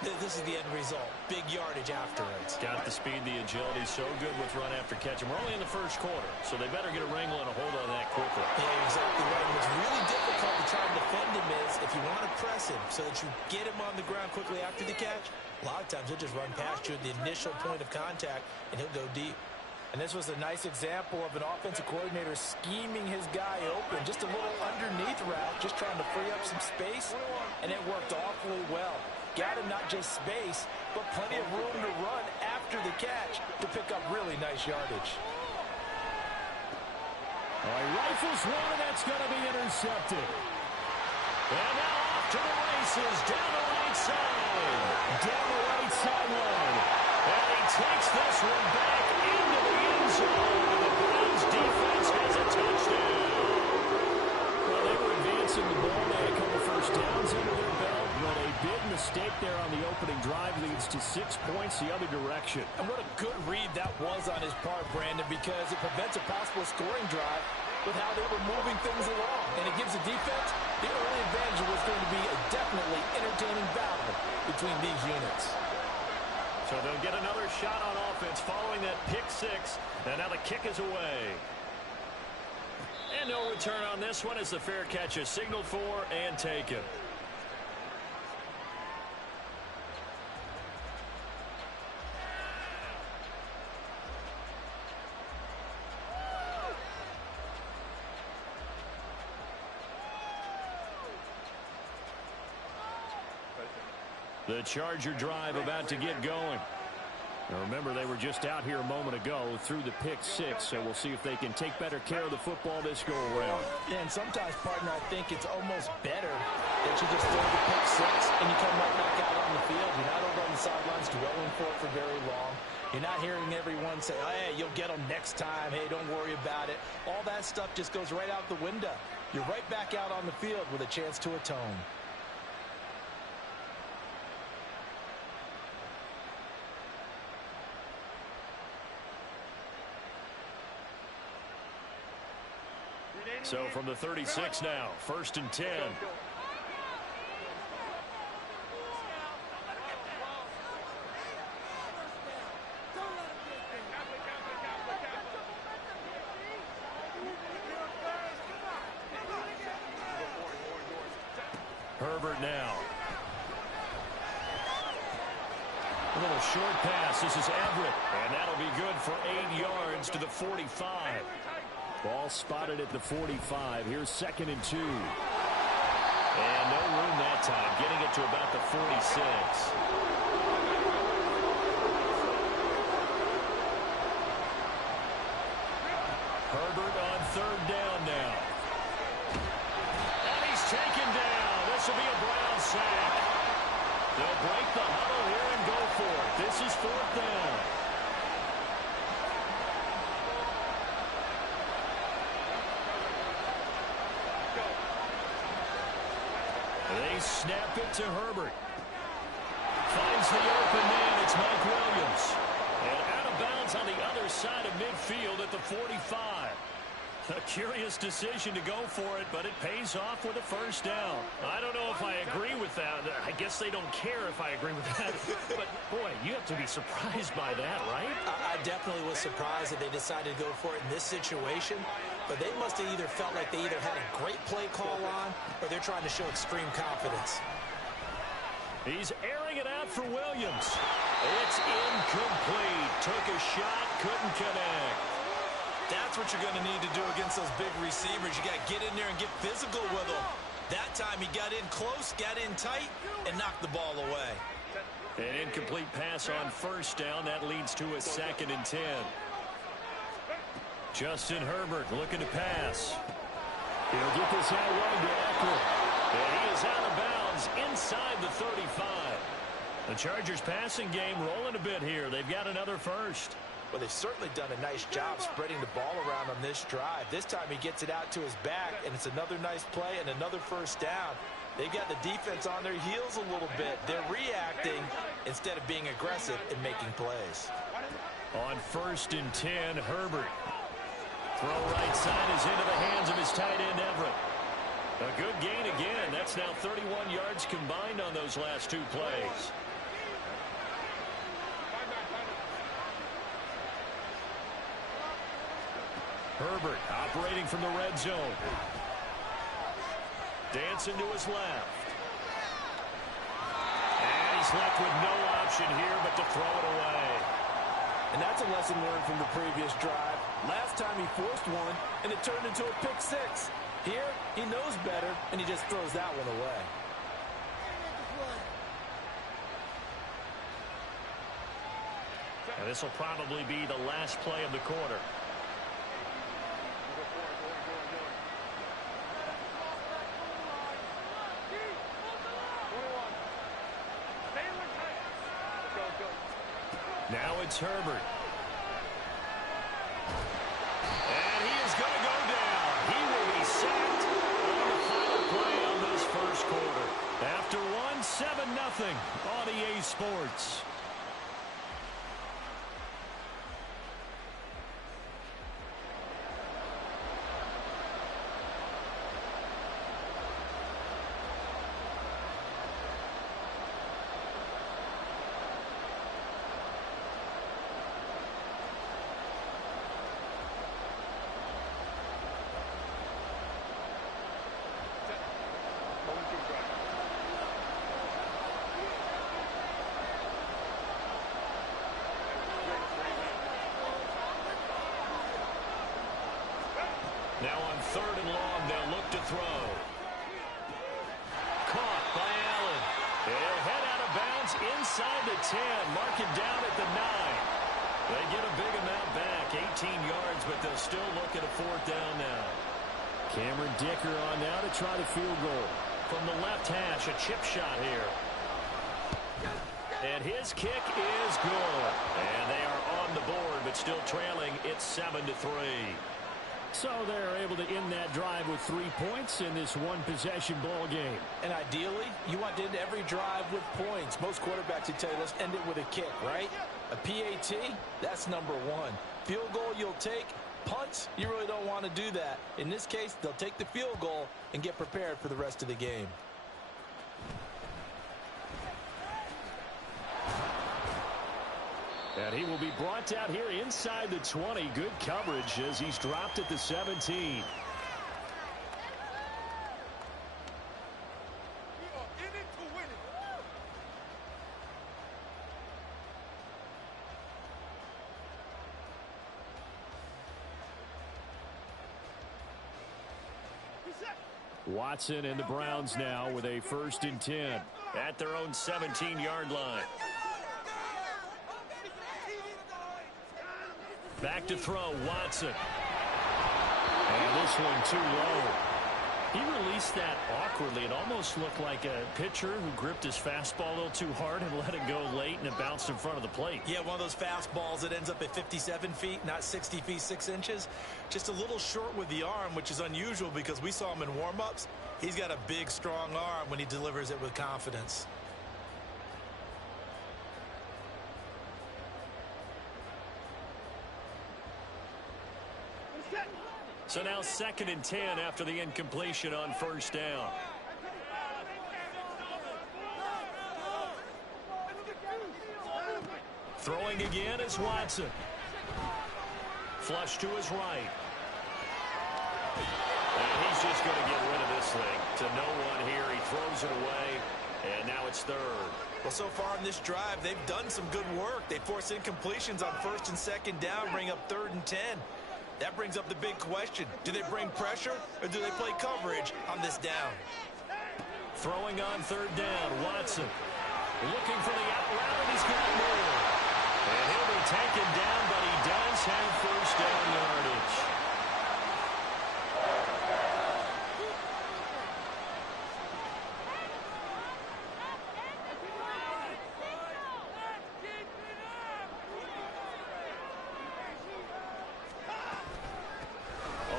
this is the end result. Big yardage after it. Got the speed, the agility, so good with run after catch. And we're only in the first quarter, so they better get a wrangle and a hold on that quickly. Yeah, exactly right. And what's really difficult to try and defend him is if you want to press him so that you get him on the ground quickly after the catch, a lot of times he'll just run past you at the initial point of contact, and he'll go deep. And this was a nice example of an offensive coordinator scheming his guy open. Just a little underneath route, just trying to free up some space, and it worked awfully well. Got him not just space, but plenty of room to run after the catch to pick up really nice yardage. He rifles one, and that's going to be intercepted. And now off to the races, down the right side. Down the right sideline. And he takes this one back into the end zone. And the Browns defense has a touchdown. Well, they were advancing the ball. They had a couple first downs under their belt. But a big mistake there on the opening drive leads to 6 points the other direction. And what a good read that was on his part, Brandon, because it prevents a possible scoring drive with how they were moving things along. And it gives the defense the early advantage. Was going to be a definitely entertaining battle between these units. So they'll get another shot on offense following that pick 6. And now the kick is away. And no return on this one as the fair catch is signaled for and taken. The Charger drive about to get going. Now remember, they were just out here a moment ago through the pick 6, so we'll see if they can take better care of the football this go-around. Yeah, and sometimes, partner, I think it's almost better that you just throw the pick 6 and you come right back out on the field. You're not over on the sidelines dwelling for very long. You're not hearing everyone say, oh, hey, you'll get them next time. Hey, don't worry about it. All that stuff just goes right out the window. You're right back out on the field with a chance to atone. So from the 36 now, 1st and 10. Herbert now. A little short pass. This is Everett. And that'll be good for 8 yards to the 45. Ball spotted at the 45. Here's 2nd and 2. And no room that time. Getting it to about the 46. Herbert on 3rd down now. And he's taken down. This will be a Brown sack. They'll break the huddle here and go for it. This is 4th down. They snap it to Herbert. Finds the open man. It's Mike Williams. And out of bounds on the other side of midfield at the 45. A curious decision to go for it, but it pays off with a 1st down. I don't know if I agree with that. I guess they don't care if I agree with that. But, boy, you have to be surprised by that, right? I definitely was surprised that they decided to go for it in this situation. But they must have either felt like they either had a great play call on or they're trying to show extreme confidence. He's airing it out for Williams. It's incomplete. Took a shot, couldn't connect. That's what you're going to need to do against those big receivers. You got to get in there and get physical with them. That time he got in close, got in tight, and knocked the ball away. An incomplete pass on 1st down. That leads to a 2nd and 10. Justin Herbert looking to pass. He'll get this out wide to Eckler. And he is out of bounds inside the 35. The Chargers passing game rolling a bit here. They've got another 1st. Well, they've certainly done a nice job spreading the ball around on this drive. This time he gets it out to his back, and it's another nice play and another 1st down. They've got the defense on their heels a little bit. They're reacting instead of being aggressive and making plays. On 1st and 10, Herbert. Throw right side is into the hands of his tight end, Everett. A good gain again. That's now 31 yards combined on those last 2 plays. Herbert operating from the red zone. Dancing to his left. And he's left with no option here but to throw it away. And that's a lesson learned from the previous drive. Last time he forced one, and it turned into a pick 6. Here, he knows better, and he just throws that one away. And this will probably be the last play of the quarter. Now it's Herbert. And he is going to go down. He will be sacked on the final play of this 1st quarter. After 7-0 on EA Sports. Now on 3rd and long, they'll look to throw. Caught by Allen. They'll head out of bounds inside the 10. Mark it down at the 9. They get a big amount back, 18 yards, but they'll still look at a 4th down now. Cameron Dicker on now to try the field goal. From the left hash, a chip shot here. And his kick is good. And they are on the board, but still trailing. It's 7-3. So they're able to end that drive with 3 points in this one-possession ball game. And ideally, you want to end every drive with points. Most quarterbacks would tell you, let's end it with a kick, right? A PAT, that's number 1. Field goal you'll take. Punts, you really don't want to do that. In this case, they'll take the field goal and get prepared for the rest of the game. And he will be brought out here inside the 20. Good coverage as he's dropped at the 17. Watson and the Browns now with a 1st and 10. At their own 17-yard line. Back to throw, Watson. And this one too low. He released that awkwardly. It almost looked like a pitcher who gripped his fastball a little too hard and let it go late, and it bounced in front of the plate. Yeah, one of those fastballs that ends up at 57 feet, not 60 feet, 6 inches. Just a little short with the arm, which is unusual because we saw him in warm-ups. He's got a big, strong arm when he delivers it with confidence. So now 2nd and 10 after the incompletion on 1st down. Throwing again is Watson. Flush to his right. And he's just going to get rid of this thing to no one here. He throws it away, and now it's 3rd. Well, so far in this drive, they've done some good work. They force incompletions on 1st and 2nd down, bring up 3rd and 10. That brings up the big question. Do they bring pressure or do they play coverage on this down? Throwing on 3rd down, Watson. Looking for the out route, and he's got more. And he'll be taken down, but he does have 1st down yardage.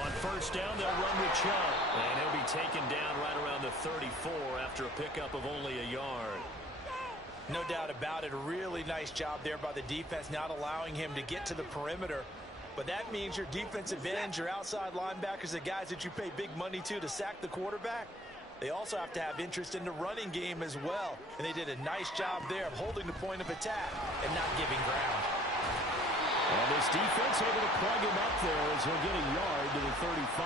On 1st down, they'll run with Chubb. And he'll be taken down right around the 34 after a pickup of only a yard. No doubt about it. A really nice job there by the defense, not allowing him to get to the perimeter. But that means your defensive ends, your outside linebackers, the guys that you pay big money to sack the quarterback, they also have to have interest in the running game as well. And they did a nice job there of holding the point of attack and not giving ground. And this defense able to plug him up there as he'll get a yard to the 35.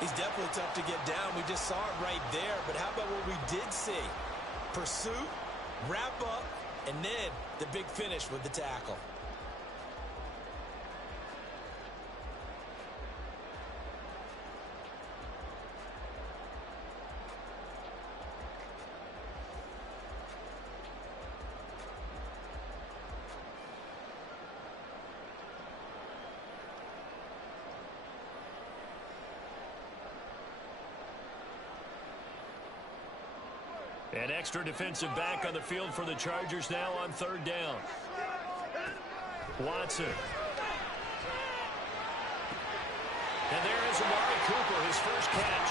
He's definitely tough to get down. We just saw it right there. But how about what we did see? Pursuit, wrap up, and then the big finish with the tackle. An extra defensive back on the field for the Chargers now on 3rd down. Watson. And there is Amari Cooper, his first catch.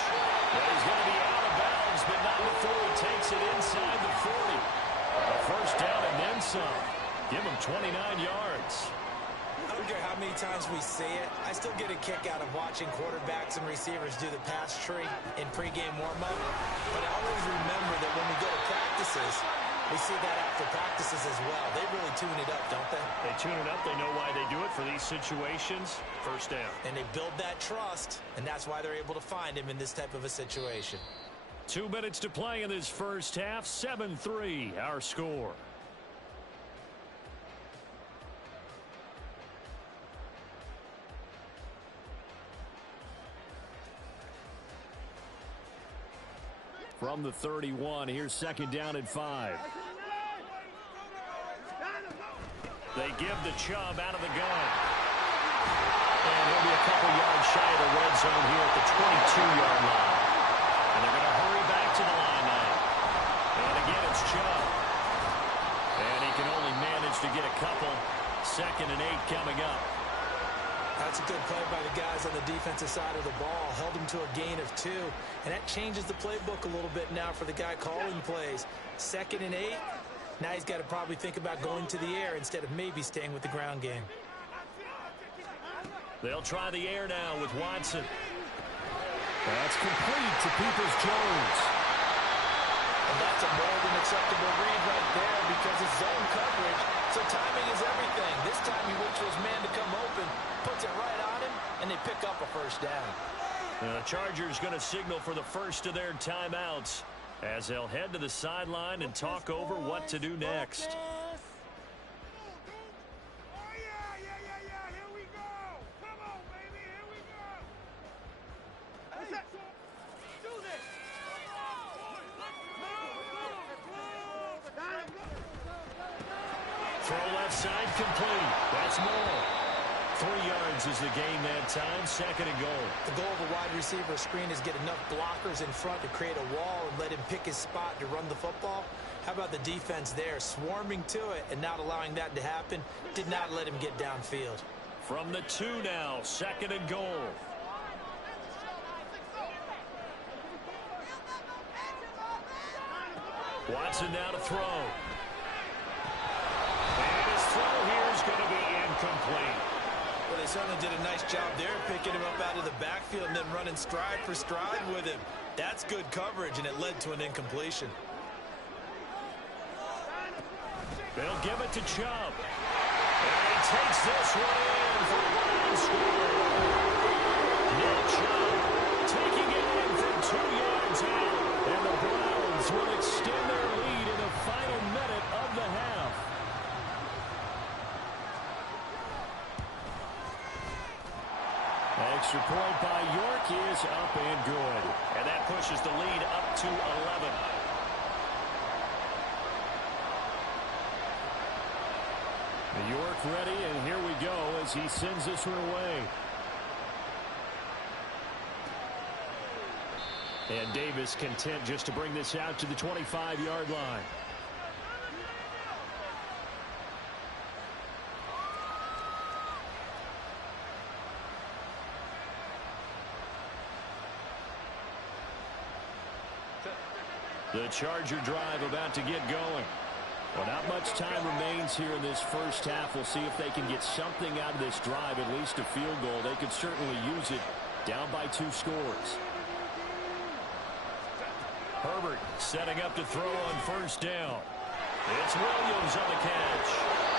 Well, he's going to be out of bounds, but not before he takes it inside the 40. A 1st down and then some. Give him 29 yards. I don't care how many times we say it, I still get a kick out of watching quarterbacks and receivers do the pass tree in pregame warm-up. But I always remember that when we go to practices, we see that after practices as well. They really tune it up, don't they? They tune it up. They know why they do it for these situations. 1st down. And they build that trust, and that's why they're able to find him in this type of a situation. 2 minutes to play in this first half. 7-3, our score. From the 31, here's 2nd down and 5. They give the Chubb out of the gun. And he'll be a couple yards shy of the red zone here at the 22-yard line. And they're going to hurry back to the line now. And again, it's Chubb. And he can only manage to get a couple. 2nd and 8 coming up. That's a good play by the guys on the defensive side of the ball. Held him to a gain of 2. And that changes the playbook a little bit now for the guy calling plays. 2nd and 8. Now he's got to probably think about going to the air instead of maybe staying with the ground game. They'll try the air now with Watson. That's complete to Peoples-Jones. And that's a more than acceptable read right there because it's zone coverage, so timing is everything. This time he waits for his man to come open, puts it right on him, and they pick up a 1st down. The Chargers going to signal for the first of their timeouts as they'll head to the sideline and talk over what to do next. throw left side complete. That's more. 3 yards is the gain that time. 2nd and goal. The goal of a wide receiver screen is get enough blockers in front to create a wall and let him pick his spot to run the football. How about the defense there, swarming to it and not allowing that to happen? Did not let him get downfield. From the 2 now, 2nd and goal. Watson now to throw. And his throw here is going to be incomplete. Well, they certainly did a nice job there, picking him up out of the backfield and then running stride for stride with him. That's good coverage, and it led to an incompletion. They'll give it to Chubb. And he takes this one in for a Browns score. Nick Chubb taking it in from 2 yards out. And the Browns will extend their lead in the final minute of the half. Extra point by York is up and good. And that pushes the lead up to 11. York ready, and here we go as he sends this one away. And Davis content just to bring this out to the 25-yard line. The Charger drive about to get going. Well, not much time remains here in this first half. We'll see if they can get something out of this drive, at least a field goal. They could certainly use it down by 2 scores. Herbert setting up to throw on 1st down. It's Williams on the catch.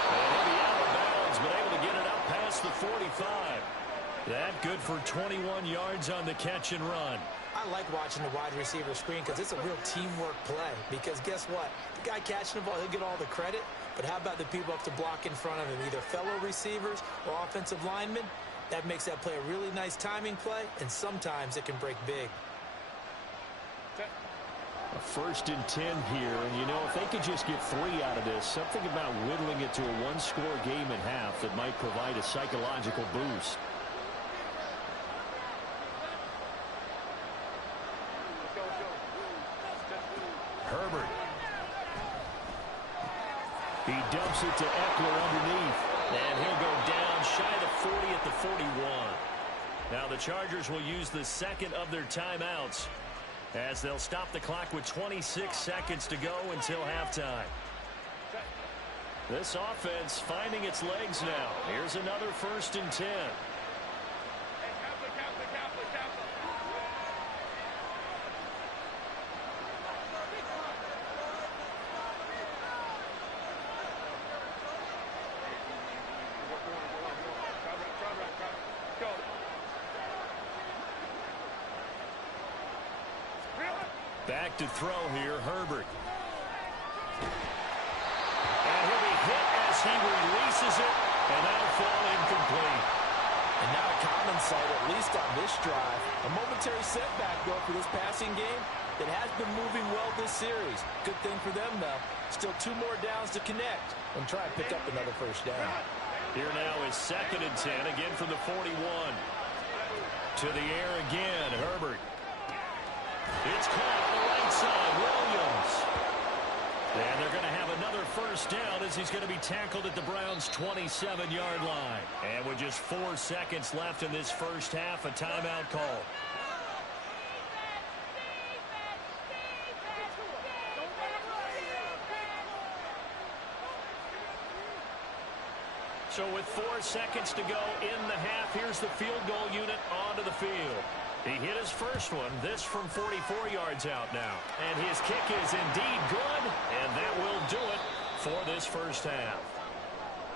And he'll be out of bounds, but able to get it up past the 45. That good for 21 yards on the catch and run. I like watching the wide receiver screen because it's a real teamwork play. Because guess what? The guy catching the ball, he'll get all the credit. But how about the people up to block in front of him, either fellow receivers or offensive linemen? That makes that play a really nice timing play, and sometimes it can break big. A 1st and 10 here, and you know, if they could just get 3 out of this, something about whittling it to a 1-score game at half that might provide a psychological boost. Herbert. He dumps it to Eckler underneath. And he'll go down shy of the 40 at the 41. Now the Chargers will use the 2nd of their timeouts as they'll stop the clock with 26 seconds to go until halftime. This offense finding its legs now. Here's another 1st and 10. Back to throw here, Herbert. And he'll be hit as he releases it, and that'll fall incomplete. And not a common sight, at least on this drive. A momentary setback, though, for this passing game that has been moving well this series. Good thing for them, though. Still 2 more downs to connect and try and pick up another 1st down. Here now is 2nd and 10, again from the 41. To the air again, Herbert. It's caught on the right side, Williams. And they're going to have another 1st down as he's going to be tackled at the Browns' 27-yard line. And with just 4 seconds left in this first half, a timeout call. So with 4 seconds to go in the half, here's the field goal unit onto the field. He hit his first one, this from 44 yards out now. And his kick is indeed good, and that will do it for this first half.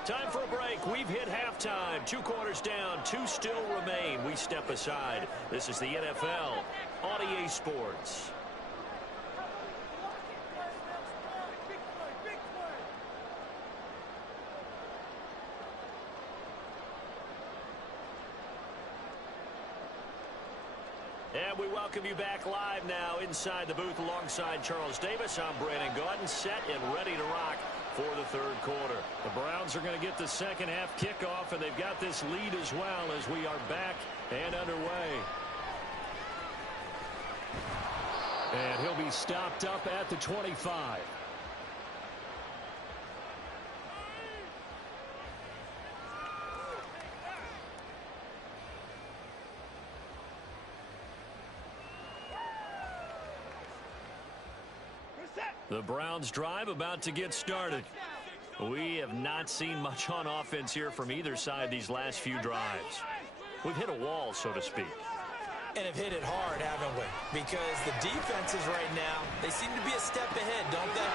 Time for a break. We've hit halftime. 2 quarters down, 2 still remain. We step aside. This is the NFL on EA Sports. And we welcome you back live now inside the booth alongside Charles Davis. I'm Brandon Gaudin, set and ready to rock for the third quarter. The Browns are going to get the second half kickoff, and they've got this lead as well as we are back and underway. And he'll be stopped up at the 25. The Browns drive about to get started. We have not seen much on offense here from either side these last few drives. We've hit a wall, so to speak. And have hit it hard, haven't we? Because the defenses right now, they seem to be a step ahead, don't they?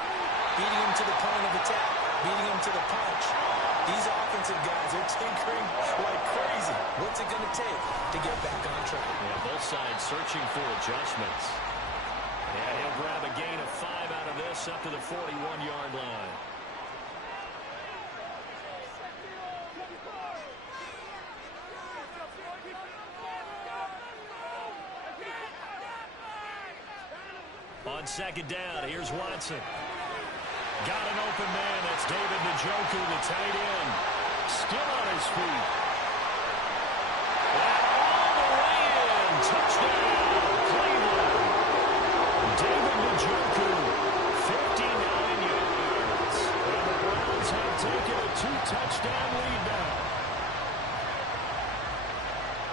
Beating them to the point of attack, beating them to the punch. These offensive guys are tinkering like crazy. What's it going to take to get back on track? Yeah, both sides searching for adjustments. Yeah, he'll grab a gain of 5 out of this up to the 41-yard line. On second down, here's Watson. Got an open man. That's David Njoku, the tight end. Still on his feet. And all the way in. Touchdown, Cleveland. David Njoku, 59 yards. And the Browns have taken a 2-touchdown lead now.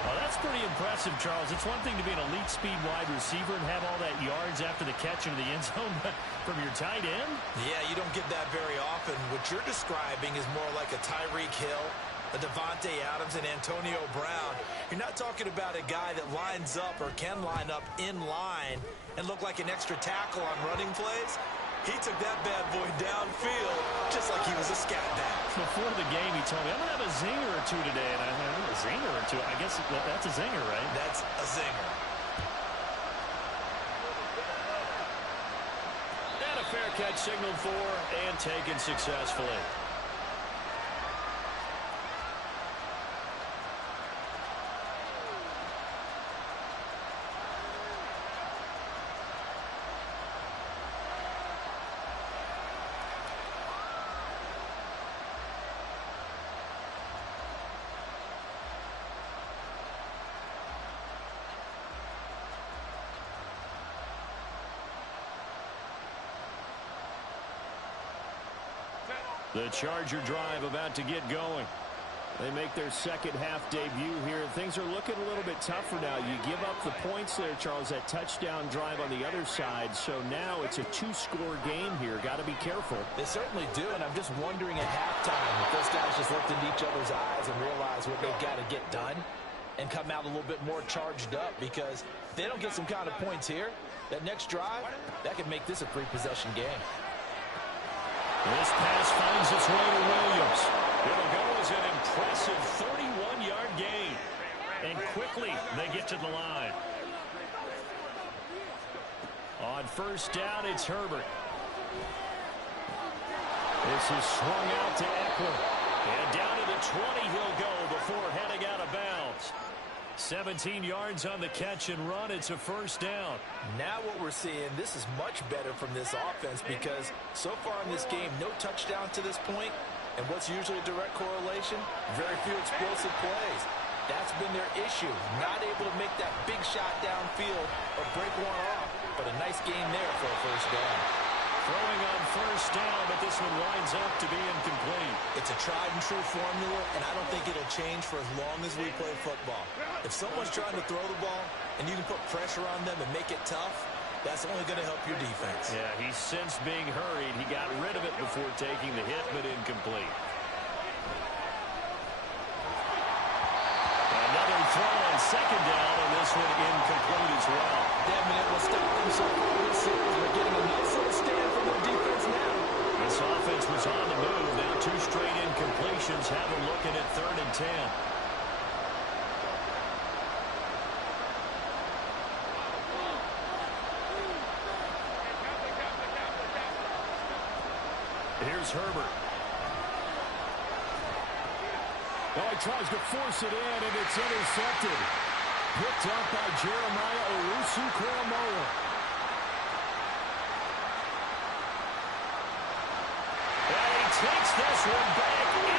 Well, that's pretty impressive, Charles. It's one thing to be an elite speed wide receiver and have all that yards after the catch into the end zone, but from your tight end? Yeah, you don't get that very often. What you're describing is more like a Tyreek Hill, a Devontae Adams, and Antonio Brown. You're not talking about a guy that lines up or can line up in line and look like an extra tackle on running plays. He took that bad boy downfield just like he was a scat back. Before the game, he told me, I'm going to have a zinger or two today. And I thought, a zinger or two? I guess that's a zinger, right? That's a zinger. And a fair catch signaled for and taken successfully. The Charger drive about to get going. They make their second half debut here. Things are looking a little bit tougher now. You give up the points there, Charles, that touchdown drive on the other side. So now it's a 2-score game here. Got to be careful. They certainly do, and I'm just wondering at halftime if those guys just looked into each other's eyes and realized what they've got to get done and come out a little bit more charged up, because if they don't get some kind of points here, that next drive, that could make this a 3-possession game. This pass finds its way to Williams. It'll go as an impressive 31-yard gain. And quickly, they get to the line. On first down, it's Herbert. This is swung out to Eckler. And down to the 20 he'll go before heading out of bounds. 17 yards on the catch and run. It's a first down. Now what we're seeing, this is much better from this offense, because so far in this game, no touchdown to this point. And what's usually a direct correlation? Very few explosive plays. That's been their issue. Not able to make that big shot downfield or break one off. But a nice game there for a first down. Throwing on first down, but this one winds up to be incomplete. It's a tried and true formula, and I don't think it'll change for as long as we play football. If someone's trying to throw the ball and you can put pressure on them and make it tough, that's only going to help your defense. Yeah, he sensed being hurried. He got rid of it before taking the hit, but incomplete. Another throw on second down, and this one incomplete as well. Damn it, will stop them so far this series. We're getting a nice little stand from their defense now. This offense was on the move. Now 2 straight incompletions have them looking at 3rd and 10. Here's Herbert. Oh, he tries to force it in, and it's intercepted. Picked up by Jeremiah Owusu-Koramoah. And he takes this one back in.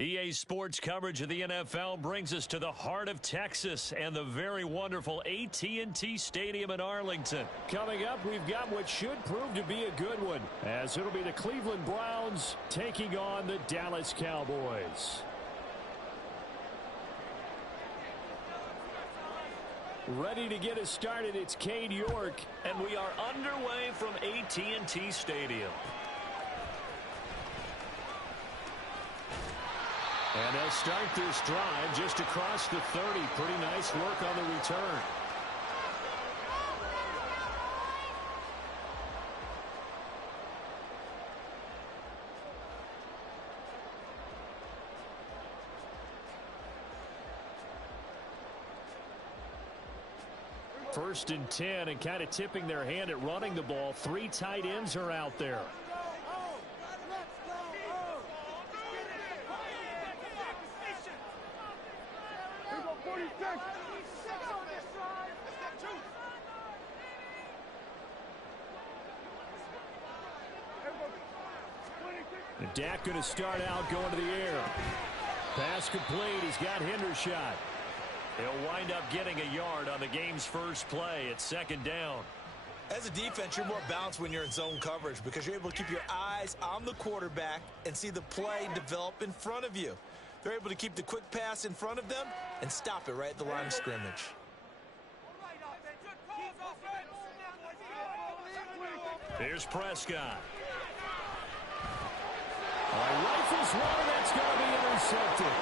EA Sports coverage of the NFL brings us to the heart of Texas and the very wonderful AT&T Stadium in Arlington. Coming up, we've got what should prove to be a good one, as it'll be the Cleveland Browns taking on the Dallas Cowboys. Ready to get us started, it's Cade York. And we are underway from AT&T Stadium. And they'll start this drive just across the 30. Pretty nice work on the return. First and 10, and kind of tipping their hand at running the ball. 3 tight ends are out there. And Dak going to start out going to the air. Pass complete. He's got Hendershot. He'll wind up getting a yard on the game's first play. It's second down. As a defense, you're more balanced when you're in zone coverage because you're able to keep your eyes on the quarterback and see the play develop in front of you. They're able to keep the quick pass in front of them and stop it right at the line of scrimmage. Here's Prescott. Rifles one, and that's going to be intercepted.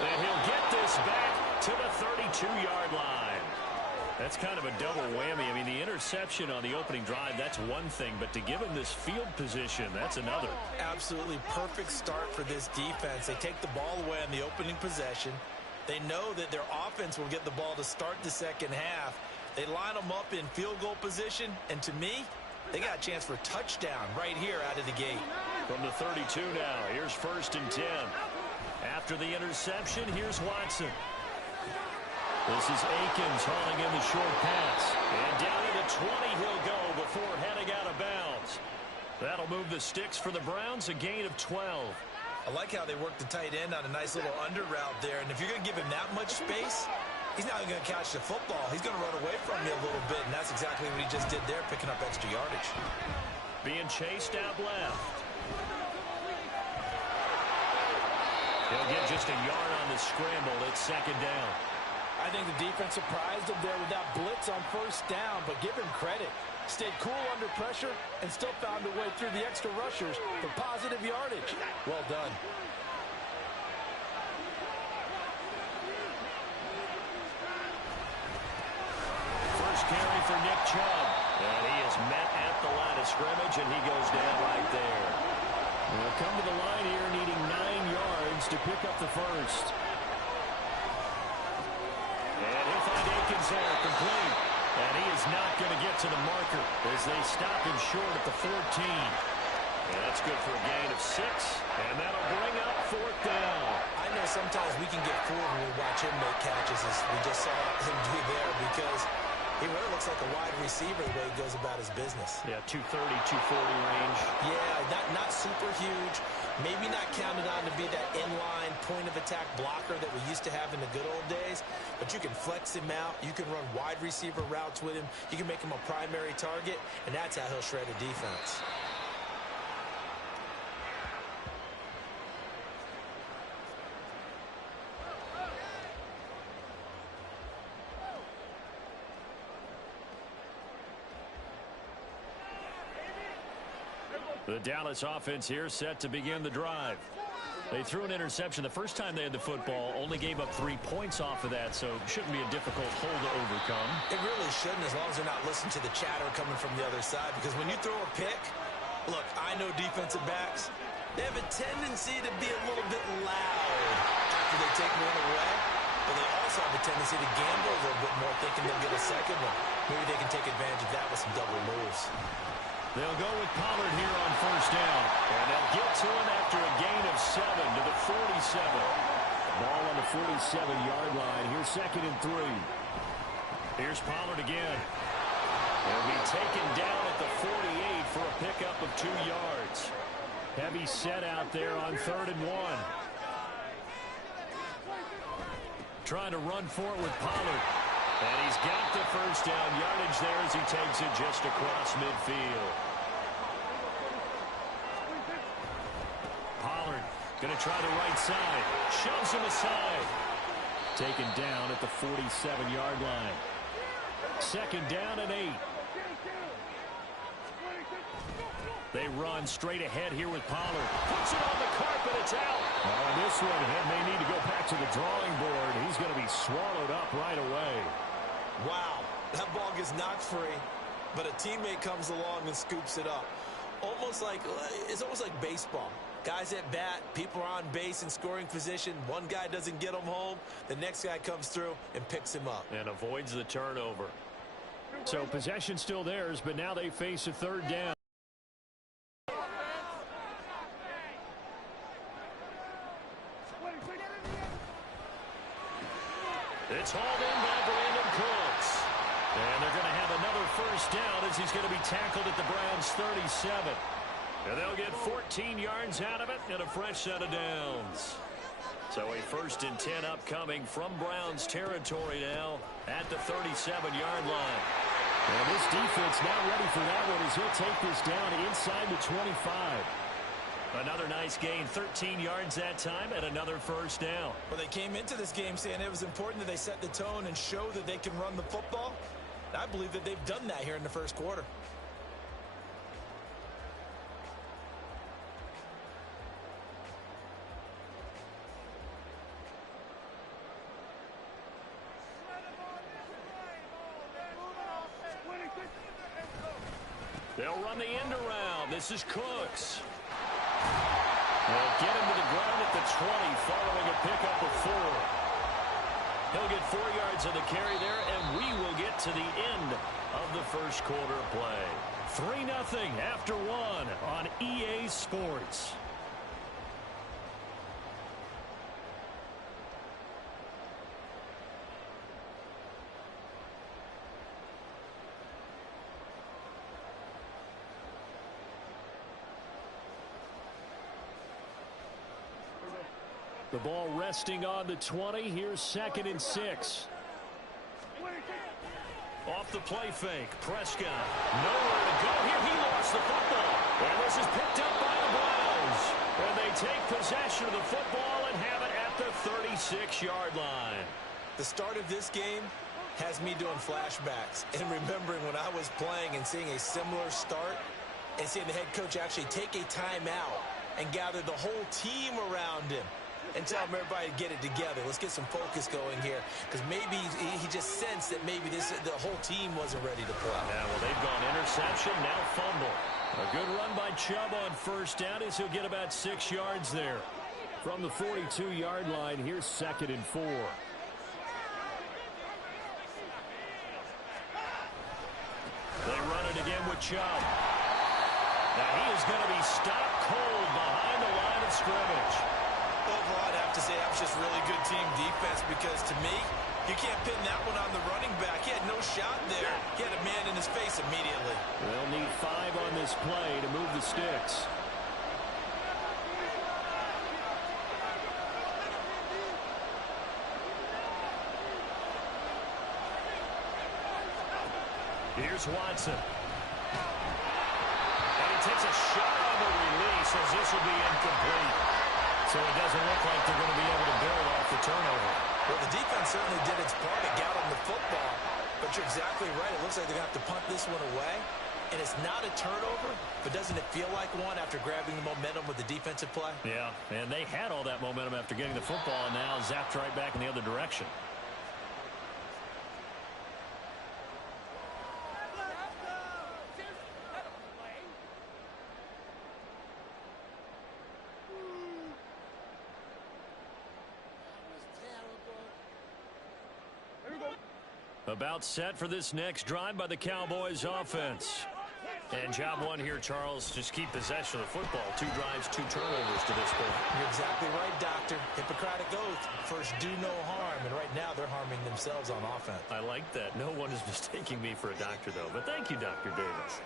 And he'll get this back to the 32-yard line. That's kind of a double whammy. I mean, the interception on the opening drive, that's one thing. But to give him this field position, that's another. Absolutely perfect start for this defense. They take the ball away on the opening possession. They know that their offense will get the ball to start the second half. They line them up in field goal position. And to me, They got a chance for a touchdown right here out of the gate. From the 32 now, here's 1st and 10. After the interception, here's Watson. This is Akins hauling in the short pass. And down to the 20 he'll go before heading out of bounds. That'll move the sticks for the Browns, a gain of 12. I like how they work the tight end on a nice little under route there. And if you're going to give him that much space, he's not going to catch the football. He's going to run away from you a little bit, and that's exactly what he just did there, picking up extra yardage. Being chased out left. He'll get just a yard on the scramble. It's 2nd down. I think the defense surprised him there with that blitz on 1st down, but give him credit. Stayed cool under pressure and still found a way through the extra rushers for positive yardage. Well done. First carry for Nick Chubb. And he is met at the line of scrimmage, and he goes down right there. They'll come to the line here needing 9 yards to pick up the first. And he'll find Akins there, complete. And he is not going to get to the marker as they stop him short at the 14. And that's good for a gain of 6. And that'll bring up 4th down. I know sometimes we can get fooled when we watch him make catches, as we just saw him do there, because he really looks like a wide receiver the way he goes about his business. Yeah, 230, 240 range. Yeah, not super huge. Maybe not counted on to be that inline point-of-attack blocker that we used to have in the good old days. But you can flex him out. You can run wide receiver routes with him. You can make him a primary target, and that's how he'll shred a defense. The Dallas offense here set to begin the drive. They threw an interception the first time they had the football, only gave up 3 points off of that, so it shouldn't be a difficult hole to overcome. It really shouldn't, as long as they're not listening to the chatter coming from the other side, because when you throw a pick, look, I know defensive backs, they have a tendency to be a little bit loud after they take one away, but they also have a tendency to gamble a little bit more, thinking they'll get a second one. Maybe they can take advantage of that with some double moves. They'll go with Pollard here on 1st down. And they'll get to him after a gain of 7 to the 47. Ball on the 47-yard line. Here's 2nd and 3. Here's Pollard again. He'll be taken down at the 48 for a pickup of 2 yards. Heavy set out there on 3rd and 1. Trying to run for it with Pollard. And he's got the 1st down yardage there as he takes it just across midfield. Pollard going to try the right side. Shoves him aside. Taken down at the 47-yard line. 2nd down and 8. They run straight ahead here with Pollard. Puts it on the carpet. It's out. Oh, and this one, he may need to go back to the drawing board. He's going to be swallowed up right away. Wow, that ball gets knocked free, but a teammate comes along and scoops it up. It's almost like baseball. Guys at bat, people are on base in scoring position. One guy doesn't get him home. The next guy comes through and picks him up. And avoids the turnover. So possession still theirs, but now they face a 3rd down. It's hauled in by Brandon Cooks. And they're going to have another 1st down as he's going to be tackled at the Browns' 37. And they'll get 14 yards out of it and a fresh set of downs. So a 1st and 10 upcoming from Browns territory now at the 37-yard line. And this defense now ready for that one as he'll take this down inside the 25. Another nice gain, 13 yards that time, and another 1st down. Well, they came into this game saying it was important that they set the tone and show that they can run the football. I believe that they've done that here in the 1st quarter. They'll run the end around. This is Cooks. They'll get him to the ground at the 20 following a pickup of 4. He'll get 4 yards on the carry there, and we will get to the end of the 1st quarter play. 3-0 after one on EA Sports. The ball resting on the 20. Here's 2nd and 6. Off the play fake. Prescott. Nowhere to go here. He lost the football. And this is picked up by the Browns. And they take possession of the football and have it at the 36-yard line. The start of this game has me doing flashbacks and remembering when I was playing and seeing a similar start and seeing the head coach actually take a timeout and gather the whole team around him and tell everybody to get it together. Let's get some focus going here, because maybe he just sensed that maybe the whole team wasn't ready to play. Yeah, well, they've gone interception, now fumble. A good run by Chubb on first down as he'll get about 6 yards there. From the 42-yard line, here's 2nd and 4. They run it again with Chubb. Now he is going to be stopped cold behind the line of scrimmage. Overall, I'd have to say that was just really good team defense, because to me, you can't pin that one on the running back. He had no shot there. He had a man in his face immediately. They'll need 5 on this play to move the sticks. Here's Watson. And he takes a shot on the release as this will be incomplete. So it doesn't look like they're going to be able to build off the turnover. Well, the defense certainly did its part to get on the football, but you're exactly right. It looks like they're going to have to punt this one away, and it's not a turnover, but doesn't it feel like one after grabbing the momentum with the defensive play? Yeah, and they had all that momentum after getting the football, and now zapped right back in the other direction. About set for this next drive by the Cowboys offense. And job one here, Charles, just keep possession of the football. 2 drives, 2 turnovers to this point. You're exactly right, Doctor. Hippocratic oath. First, do no harm. And right now, they're harming themselves on offense. I like that. No one is mistaking me for a doctor, though. But thank you, Dr. Davis.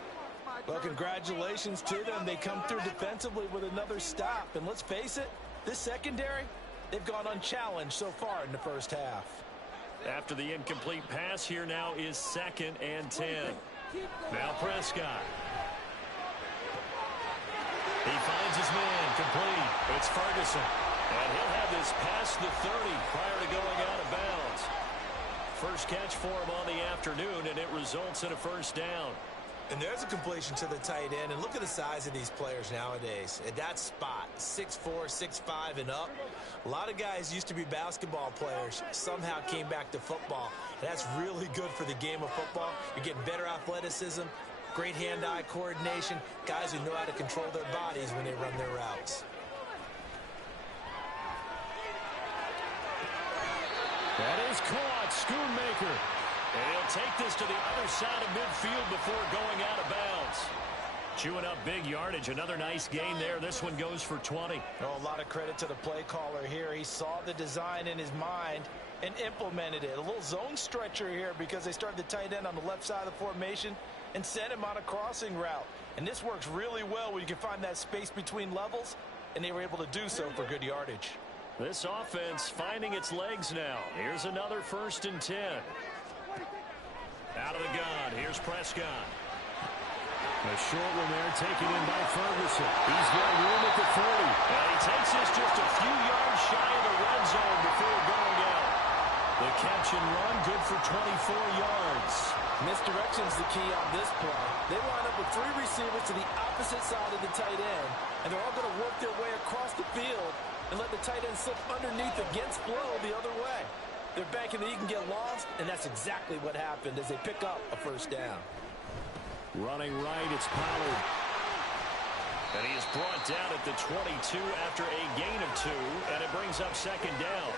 Well, congratulations to them. They come through defensively with another stop. And let's face it, this secondary, they've gone unchallenged so far in the first half. After the incomplete pass, here now is 2nd and 10. Now Prescott. He finds his man, complete. It's Ferguson. And he'll have this past the 30 prior to going out of bounds. First catch for him on the afternoon, and it results in a first down. And there's a completion to the tight end. And look at the size of these players nowadays. At that spot, 6'4", 6'5", and up. A lot of guys used to be basketball players, somehow came back to football. And that's really good for the game of football. You're getting better athleticism, great hand-eye coordination, guys who know how to control their bodies when they run their routes. That is caught. Schoonmaker. And he'll take this to the other side of midfield before going out of bounds. Chewing up big yardage. Another nice gain there. This one goes for 20. Oh, a lot of credit to the play caller here. He saw the design in his mind and implemented it. A little zone stretcher here because they started the tight end on the left side of the formation and sent him on a crossing route. And this works really well when you can find that space between levels, and they were able to do so for good yardage. This offense finding its legs now. Here's another 1st and 10. Out of the gun. Here's Prescott. A short one there taken in by Ferguson. He's got room at the 30. And he takes this just a few yards shy of the red zone before going out. The catch and run good for 24 yards. Misdirection's the key on this play. They line up with 3 receivers to the opposite side of the tight end, and they're all going to work their way across the field and let the tight end slip underneath against flow the other way. They're banking that he can get lost, and that's exactly what happened as they pick up a first down. Running right, it's Pollard. And he is brought down at the 22 after a gain of 2, and it brings up 2nd down.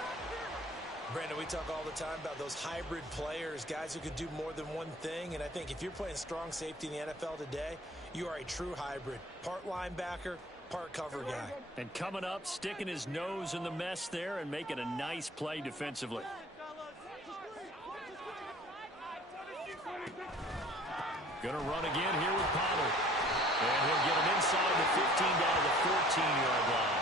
Brandon, we talk all the time about those hybrid players, guys who can do more than one thing. And I think if you're playing strong safety in the NFL today, you are a true hybrid. Part linebacker, part cover guy. And coming up, sticking his nose in the mess there and making a nice play defensively. Going to run again here with Pollard. And he'll get him inside the 15 down to the 14-yard line.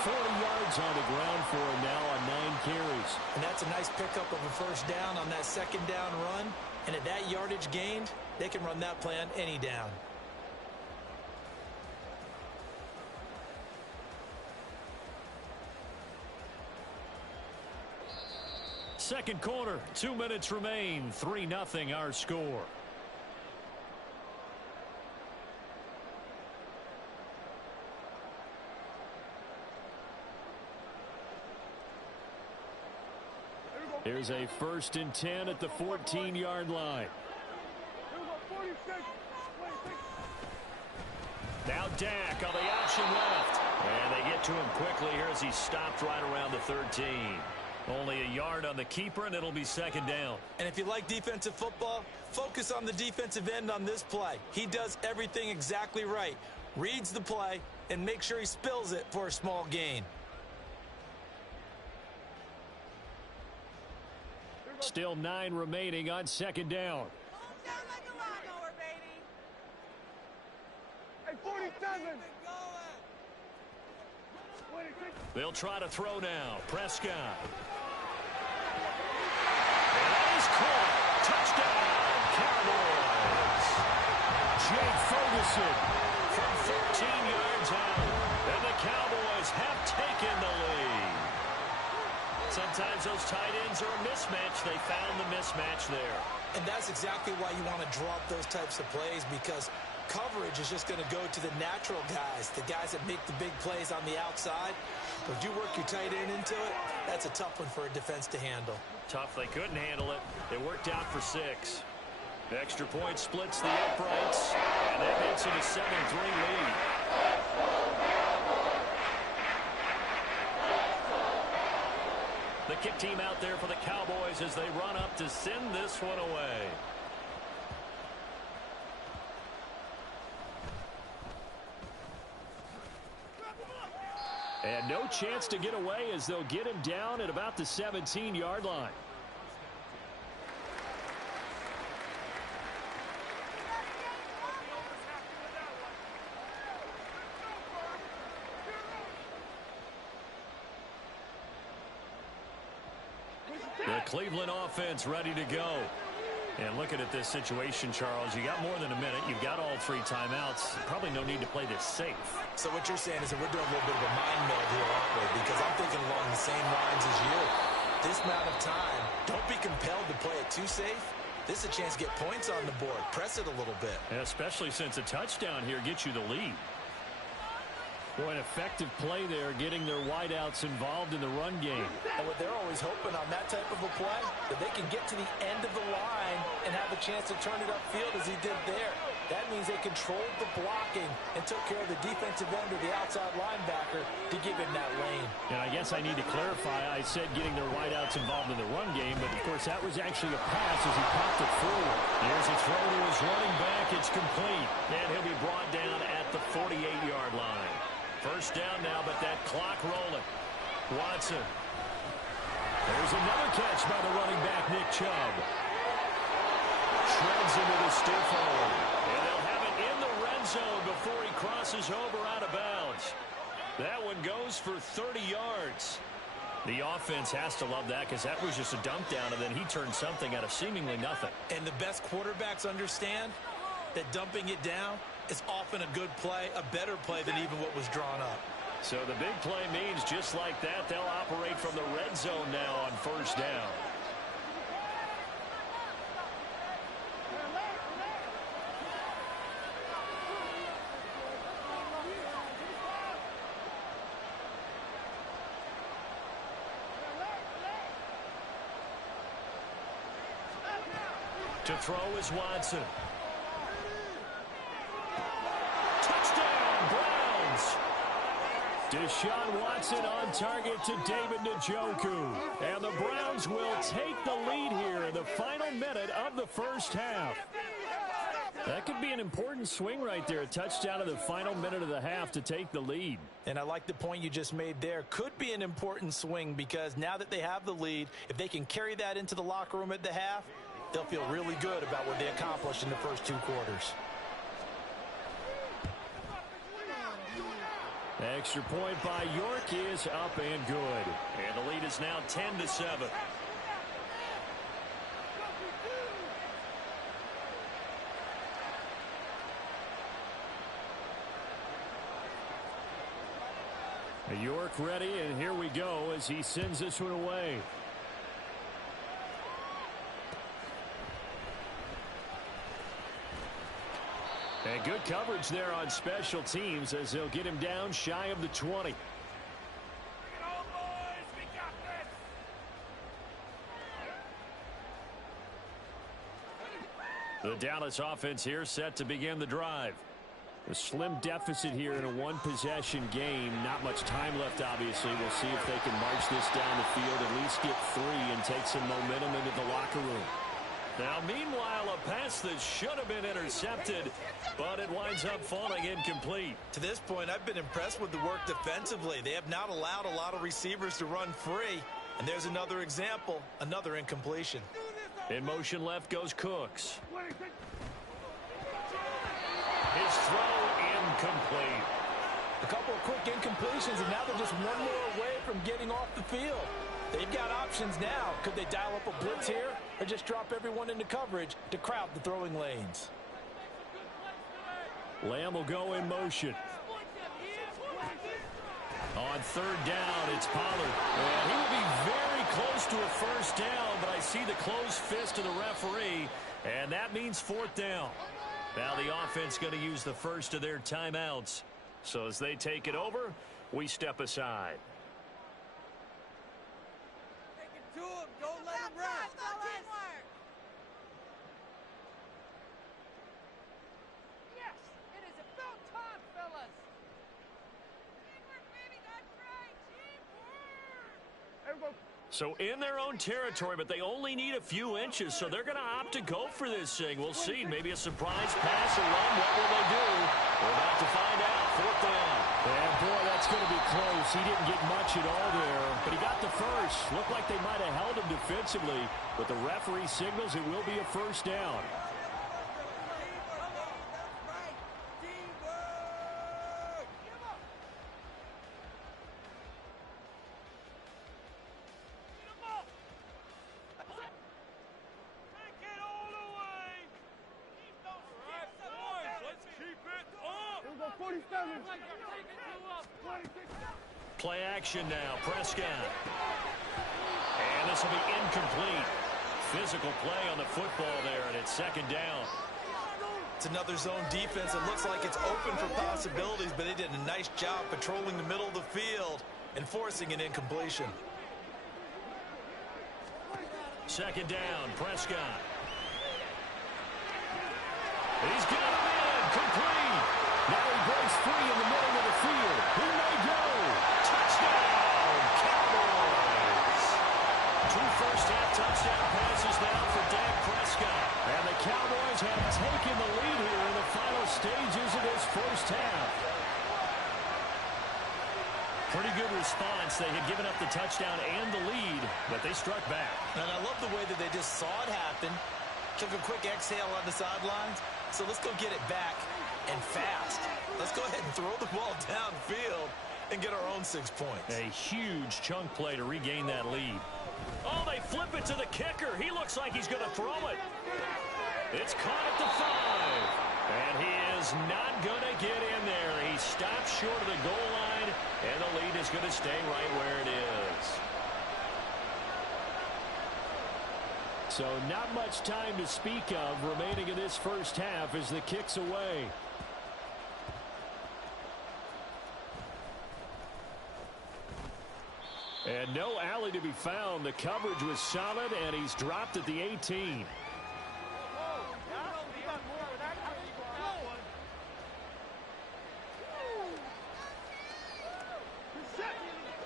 40 yards on the ground for him now on 9 carries. And that's a nice pickup of a first down on that second down run. And at that yardage gained, they can run that play on any down. Second quarter, 2 minutes remain. 3-0 our score. Here's a 1st and 10 at the 14-yard line. Now Dak on the option left. And they get to him quickly here as he stopped right around the 13. Only a yard on the keeper, and it'll be 2nd down. And if you like defensive football, focus on the defensive end on this play. He does everything exactly right. Reads the play and make sure he spills it for a small gain. Still 9 remaining on 2nd down. Down like a lawnmower, baby. Hey, 47. They'll try to throw now. Prescott. And that is caught. Touchdown, Cowboys. Jake Ferguson from 13 yards out. And the Cowboys have taken the lead. Sometimes those tight ends are a mismatch. They found the mismatch there. And that's exactly why you want to draw up those types of plays, because coverage is just going to go to the natural guys, the guys that make the big plays on the outside. But if you work your tight end into it, that's a tough one for a defense to handle. Tough. They couldn't handle it. It worked out for 6. The extra point splits the uprights, and that makes it a 7-3 lead. The kick team out there for the Cowboys as they run up to send this one away. And no chance to get away as they'll get him down at about the 17-yard line. The Cleveland offense ready to go. And looking at this situation, Charles, you got more than a minute. You've got all 3 timeouts. Probably no need to play this safe. So what you're saying is that we're doing a little bit of a mind meld here, aren't we? Because I'm thinking along the same lines as you. This amount of time, don't be compelled to play it too safe. This is a chance to get points on the board. Press it a little bit. And especially since a touchdown here gets you the lead. Boy, an effective play there, getting their wideouts involved in the run game. And what they're always hoping on that type of a play, that they can get to the end of the line and have a chance to turn it upfield as he did there. That means they controlled the blocking and took care of the defensive end or the outside linebacker to give him that lane. And I guess I need to clarify, I said getting their wideouts involved in the run game, but of course that was actually a pass as he popped it forward. Here's a throw to his running back. It's complete. And he'll be brought down at the 48-yard line. First down now, but that clock rolling. Watson. There's another catch by the running back, Nick Chubb. Shreds into the stiff hole. And they'll have it in the red zone before he crosses over out of bounds. That one goes for 30 yards. The offense has to love that because that was just a dump down, and then he turned something out of seemingly nothing. And the best quarterbacks understand that dumping it down is often a good play, a better play than even what was drawn up. So the big play means just like that, they'll operate from the red zone now on first down. To throw is Watson. Touchdown, Browns. Deshaun Watson on target to David Njoku. And the Browns will take the lead here in the final minute of the first half. That could be an important swing right there. A touchdown in the final minute of the half to take the lead. And I like the point you just made there. Could be an important swing because now that they have the lead, if they can carry that into the locker room at the half, they'll feel really good about what they accomplished in the first 2 quarters. Extra point by York is up and good. And the lead is now 10-7. York ready, and here we go as he sends this one away. And good coverage there on special teams as they'll get him down shy of the 20. The Dallas offense here set to begin the drive. A slim deficit here in a one-possession game. Not much time left, obviously. We'll see if they can march this down the field, at least get 3 and take some momentum into the locker room. Now, meanwhile, a pass that should have been intercepted, but it winds up falling incomplete. To this point, I've been impressed with the work defensively. They have not allowed a lot of receivers to run free. And there's another example, another incompletion. In motion left goes Cooks. His throw incomplete. A couple of quick incompletions, and now they're just one more away from getting off the field. They've got options now. Could they dial up a blitz here or just drop everyone into coverage to crowd the throwing lanes? Lamb will go in motion. On third down, it's Pollard. And he will be very close to a first down, but I see the closed fist of the referee, and that means 4th down. Now the offense going to use the first of their timeouts. So as they take it over, we step aside. Take it to him. Don't let him rest. Teamwork. Yes, it is about time, fellas. Teamwork, baby. That's right. Teamwork. Everybody. So in their own territory, but they only need a few inches, so they're going to opt to go for this thing. We'll see. Maybe a surprise pass or run. What will they do? We're about to find out. 4th down. And boy, that's going to be close. He didn't get much at all there, but he got the first. Looked like they might have held him defensively, but the referee signals it will be a first down. Play action now. Prescott. And this will be incomplete. Physical play on the football there, and it's 2nd down. It's another zone defense. It looks like it's open for possibilities, but they did a nice job patrolling the middle of the field and forcing an incompletion. 2nd down. Prescott. He's got him in. Complete. Now he breaks free in the middle of the field. He may go. Touchdown, Cowboys. 2 first-half touchdown passes now for Dak Prescott. And the Cowboys have taken the lead here in the final stages of this first half. Pretty good response. They had given up the touchdown and the lead, but they struck back. And I love the way that they just saw it happen, took a quick exhale on the sidelines. So let's go get it back and fast. Let's go ahead and throw the ball downfield and get our own 6 points. A huge chunk play to regain that lead. Oh, they flip it to the kicker. He looks like he's going to throw it. It's caught at the 5. And he is not going to get in there. He stops short of the goal line, and the lead is going to stay right where it is. So not much time to speak of remaining in this first half as the kick's away. And no alley to be found. The coverage was solid, and he's dropped at the 18.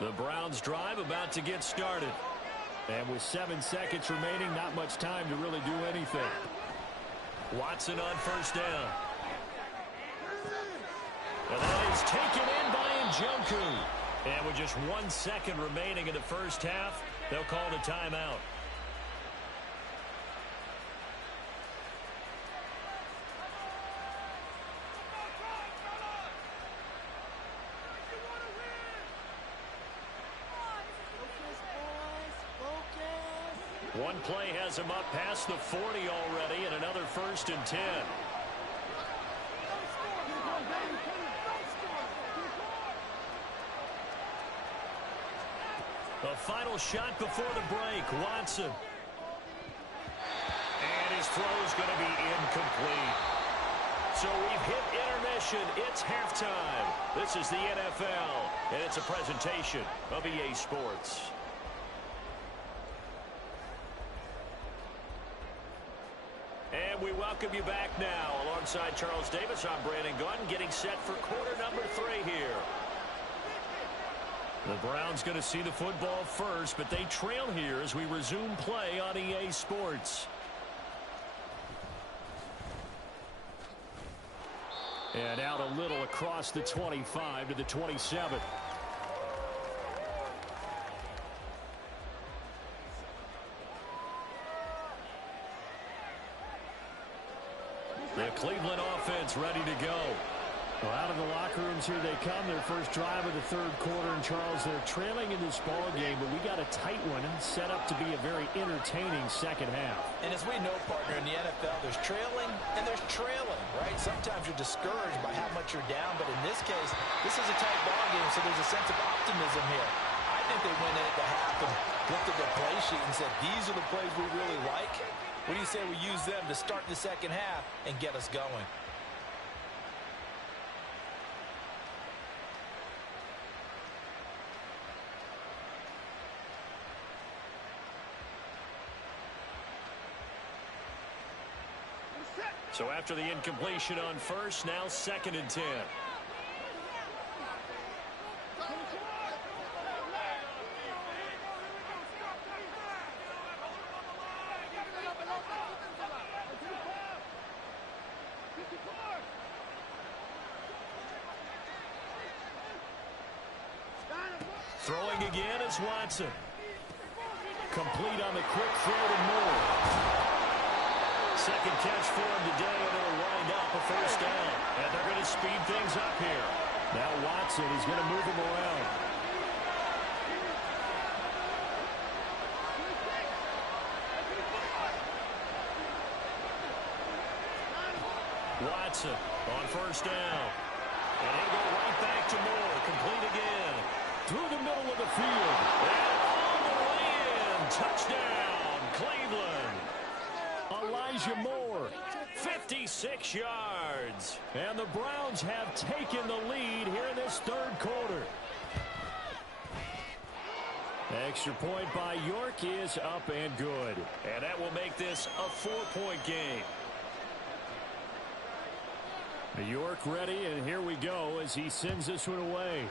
The Browns drive about to get started. And with 7 seconds remaining, not much time to really do anything. Watson on first down. And that is taken in by Njoku. And with just 1 second remaining in the first half, they'll call it a timeout. One play has him up past the 40 already, and another 1st and 10. The final shot before the break, Watson. And his throw is going to be incomplete. So we've hit intermission. It's halftime. This is the NFL, and it's a presentation of EA Sports. And we welcome you back now. Alongside Charles Davis, I'm Brandon Gunn, getting set for quarter number 3 here. The Browns going to see the football first, but they trail here as we resume play on EA Sports. And out a little across the 25 to the 27. The Cleveland offense ready to go. Well, out of the locker rooms here they come. Their first drive of the 3rd quarter. And, Charles, they're trailing in this ball game, but we got a tight one set up to be a very entertaining second half. And as we know, partner, in the NFL, there's trailing and there's trailing, right? Sometimes you're discouraged by how much you're down, but in this case, this is a tight ball game, so there's a sense of optimism here. I think they went in at the half and looked at their play sheet and said, these are the plays we really like. What do you say we use them to start the second half and get us going? So after the incompletion on first, now 2nd and 10. Throwing again is Watson. Complete on the quick throw to Moore. Second catch for him today, and it'll wind up a 1st down. And they're going to speed things up here. Now Watson is going to move him around. Watson on 1st down. And he'll go right back to Moore. Complete again. Through the middle of the field. And all the way in. Touchdown, Cleveland. Elijah Moore, 56 yards. And the Browns have taken the lead here in this 3rd quarter. Extra point by York is up and good. And that will make this a 4-point game. York ready, and here we go as he sends this one away.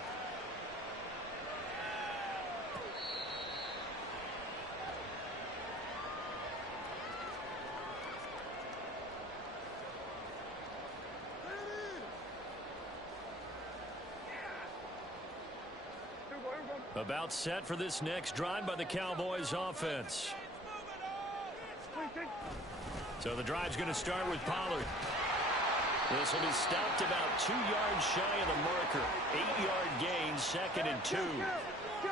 About set for this next drive by the Cowboys offense. So the drive's going to start with Pollard. This will be stopped about 2 yards shy of the marker. 8-yard gain, 2nd and 2.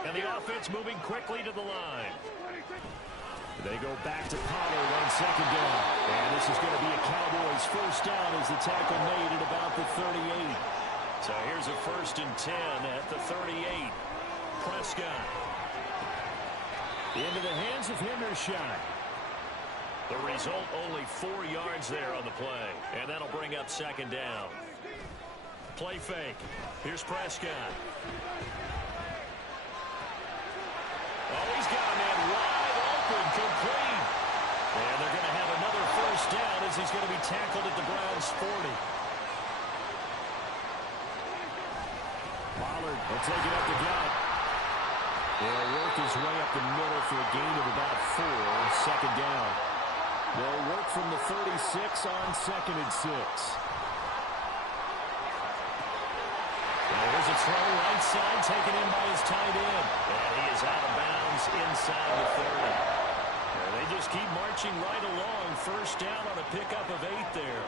And the offense moving quickly to the line. They go back to Pollard on 2nd down. And this is going to be a Cowboys 1st down as the tackle made at about the 38. So here's a 1st and 10 at the 38. Prescott. Into the hands of Hendershot. The result, only 4 yards there on the play. And that'll bring up 2nd down. Play fake. Here's Prescott. Oh, he's got a man wide open, complete. And they're going to have another 1st down as he's going to be tackled at the Browns' 40. Pollard will take it up the gut. He'll work his way up the middle for a gain of about 4. Second down. They'll work from the 36 on 2nd and 6. There's a throw right side taken in by his tight end. And he is out of bounds inside the 30. And they just keep marching right along. First down on a pickup of 8 there.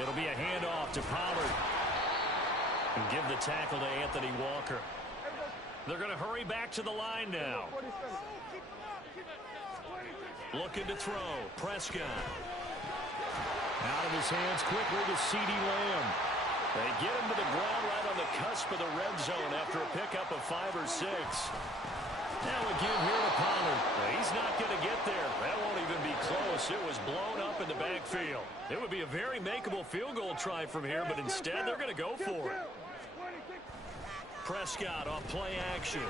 It'll be a handoff to Pollard. And give the tackle to Anthony Walker. They're going to hurry back to the line now. Looking to throw. Prescott. Out of his hands quickly to CeeDee Lamb. They get him to the ground right on the cusp of the red zone after a pickup of 5 or 6. Now a give here to Pollard. He's not going to get there. That won't even be close. It was blown up in the backfield. It would be a very makeable field goal try from here, but instead they're going to go for it. Prescott on play action.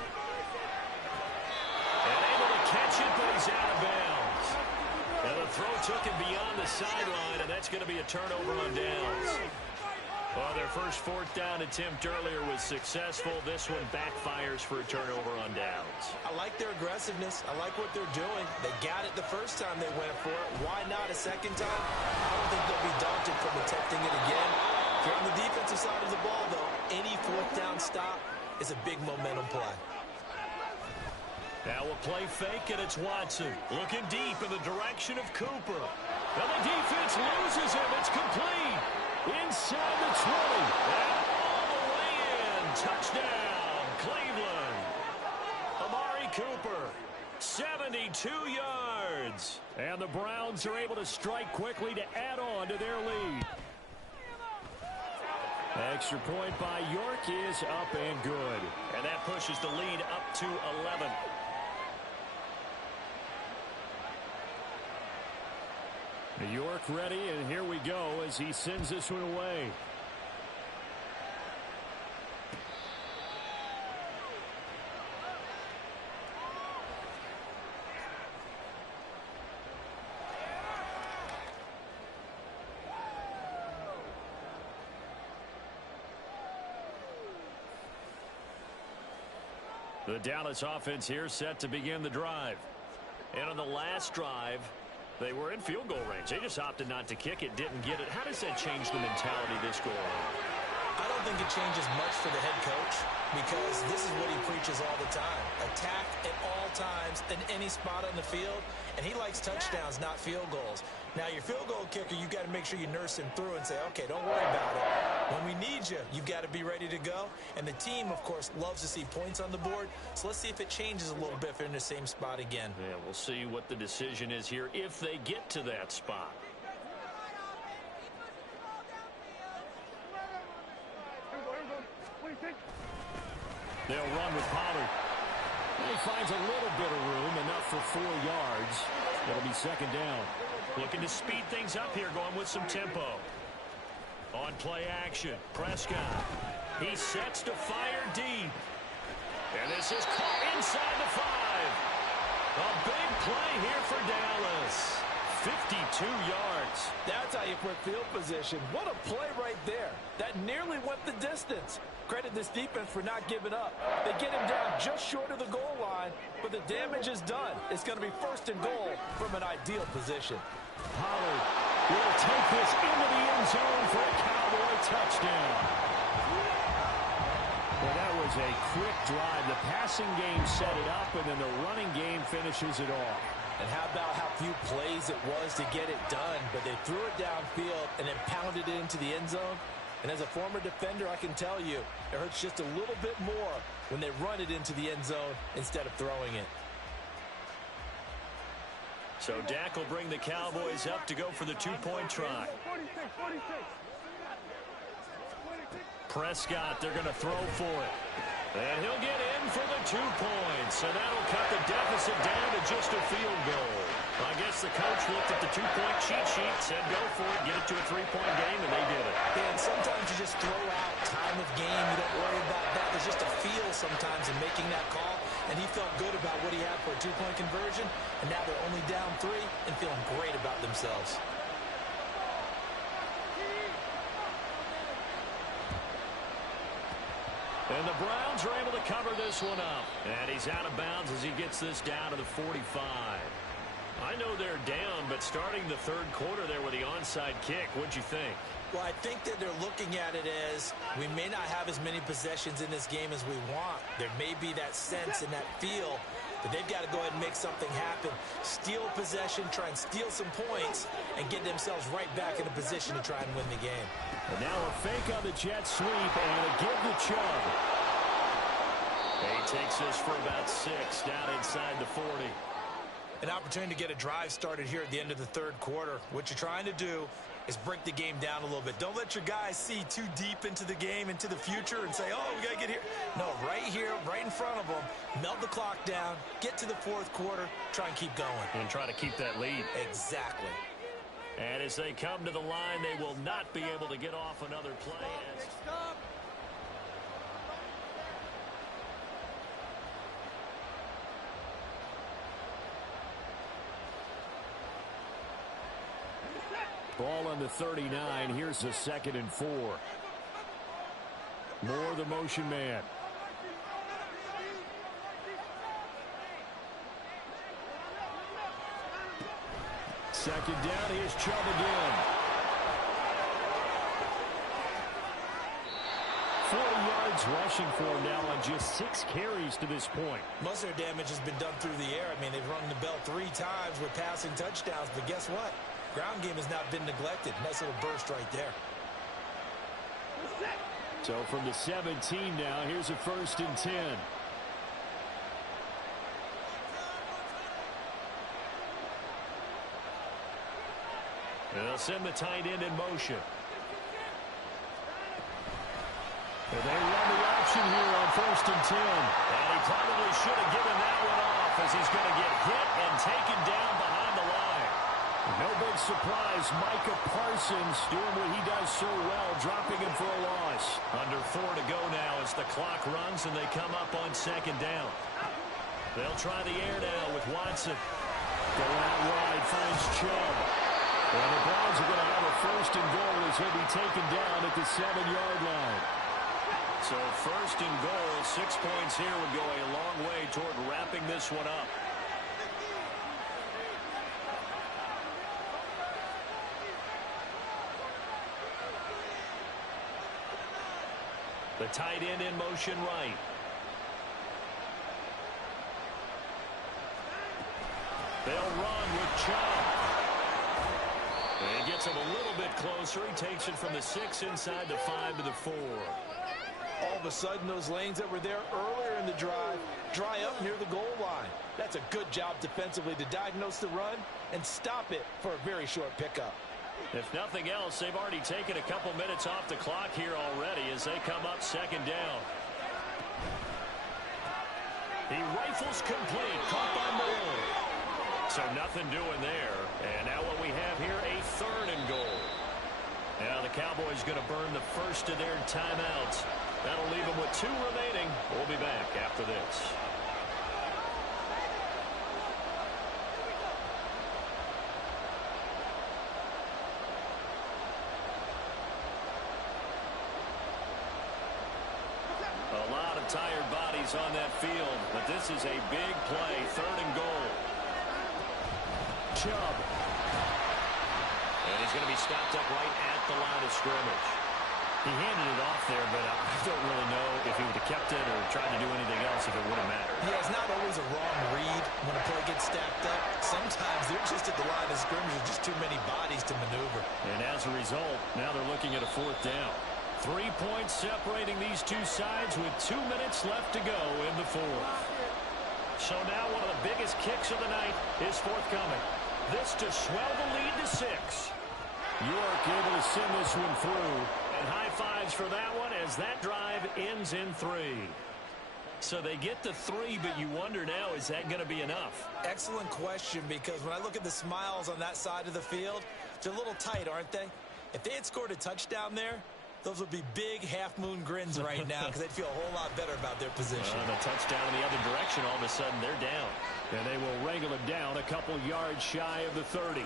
And able to catch it, but he's out of bounds. And the throw took him beyond the sideline, and that's going to be a turnover on downs. Well, their first 4th down attempt earlier was successful. This one backfires for a turnover on downs. I like their aggressiveness. I like what they're doing. They got it the first time they went for it. Why not a second time? I don't think they'll be daunted from attempting it again. If you're on the defensive side of the ball, though, any 4th down stop is a big momentum play. Now a play fake, and it's Watson. Looking deep in the direction of Cooper. And the defense loses him. It's complete. Inside the 20. And all the way in. Touchdown, Cleveland. Amari Cooper, 72 yards. And the Browns are able to strike quickly to add on to their lead. Extra point by York is up and good. And that pushes the lead up to 11. York ready, and here we go as he sends this one away. The Dallas offense here set to begin the drive. And on the last drive, they were in field goal range. They just opted not to kick it, didn't get it. How does that change the mentality this go around? I don't think it changes much for the head coach because this is what he preaches all the time. Attack at all times in any spot on the field, and he likes touchdowns, not field goals. Now, your field goal kicker, you've got to make sure you nurse him through and say, okay, don't worry about it. When we need you, you've got to be ready to go. And the team, of course, loves to see points on the board. So let's see if it changes a little bit if they're in the same spot again. Yeah, we'll see what the decision is here if they get to that spot. They'll run with Pollard. And he finds a little bit of room, enough for 4 yards. It'll be second down. Looking to speed things up here, going with some tempo. On play action, Prescott. He sets to fire deep. And this is caught inside the 5. A big play here for Dallas. 52 yards. That's how you put field position. What a play right there. That nearly went the distance. Credit this defense for not giving up. They get him down just short of the goal line, but the damage is done. It's going to be 1st and goal from an ideal position. Pollard will take this into the end zone for a Cowboy touchdown. Well, that was a quick drive. The passing game set it up, and then the running game finishes it off. And how about how few plays it was to get it done, but they threw it downfield and then pounded it into the end zone. And as a former defender, I can tell you, it hurts just a little bit more when they run it into the end zone instead of throwing it. So Dak will bring the Cowboys up to go for the 2-point try. Prescott, they're going to throw for it. And he'll get in for the 2 points. And that'll cut the deficit down to just a field goal. I guess the coach looked at the 2-point cheat sheet, said go for it, get it to a 3-point game, and they did it. And sometimes you just throw out time of game. You don't worry about that. There's just a feel sometimes in making that call. And he felt good about what he had for a 2-point conversion. And now they're only down 3 and feeling great about themselves. And the Browns are able to cover this one up. And he's out of bounds as he gets this down to the 45. I know they're down, but starting the third quarter there with the onside kick, what'd you think? Well, I think that they're looking at it as we may not have as many possessions in this game as we want. There may be that sense and that feel that they've got to go ahead and make something happen. Steal possession, try and steal some points, and get themselves right back in a position to try and win the game. And now a fake on the jet sweep and a give to Chubb. He takes this for about 6 down inside the 40. An opportunity to get a drive started here at the end of the third quarter. What you're trying to do is break the game down a little bit. Don't let your guys see too deep into the game, into the future, and say, oh, we got to get here. No, right here, right in front of them, melt the clock down, get to the fourth quarter, try and keep going. And try to keep that lead. Exactly. And as they come to the line, they will not be able to get off another play. Ball on the 39. Here's a 2nd and 4. Moore, the motion man. Second down. Here's Chubb again. 40 yards rushing for him now on just 6 carries to this point. Most of their damage has been done through the air. I mean, they've rung the bell 3 times with passing touchdowns, but guess what? Ground game has not been neglected. Nice little burst right there. So from the 17 now, here's a 1st and 10. They'll send the tight end in motion. And they run the option here on 1st and 10. And he probably should have given that one off as he's going to get hit and taken down behind the line. No big surprise. Micah Parsons doing what he does so well, dropping him for a loss. Under 4 to go now as the clock runs and they come up on 2nd down. They'll try the air now with Watson. Going out wide, finds Chubb. And the Browns are going to have a 1st and goal as he'll be taken down at the 7-yard line. So 1st and goal, 6 points here would go a long way toward wrapping this one up. The tight end in motion right. They'll run with Chubb. And he gets him a little bit closer. He takes it from the 6 inside the 5 to the 4. All of a sudden, those lanes that were there earlier in the drive dry up near the goal line. That's a good job defensively to diagnose the run and stop it for a very short pickup. If nothing else, they've already taken a couple minutes off the clock here already as they come up 2nd down. He rifles complete, caught by Moore. So nothing doing there. And now what we have here, a 3rd and goal. Now the Cowboys going to burn the first of their timeouts. That'll leave them with 2 remaining. We'll be back after this. A lot of tired bodies on that field, but this is a big play. 3rd and goal. Chubb. And he's going to be stopped up right at the line of scrimmage. He handed it off there, but I don't really know if he would have kept it or tried to do anything else if it would have mattered. Yeah, it's not always a wrong read when a play gets stacked up. Sometimes they're just at the line of scrimmage with just too many bodies to maneuver. And as a result, now they're looking at a 4th down. 3 points separating these two sides with 2 minutes left to go in the 4th. So now one of the biggest kicks of the night is forthcoming. This to swell the lead to 6. York able to send this one through. And high fives for that one as that drive ends in 3. So they get the 3, but you wonder now, is that going to be enough? Excellent question, because when I look at the smiles on that side of the field, they're a little tight, aren't they? If they had scored a touchdown there, those would be big half-moon grins right now because they'd feel a whole lot better about their position. The touchdown in the other direction, all of a sudden they're down. And they will wrangle it down a couple yards shy of the 30.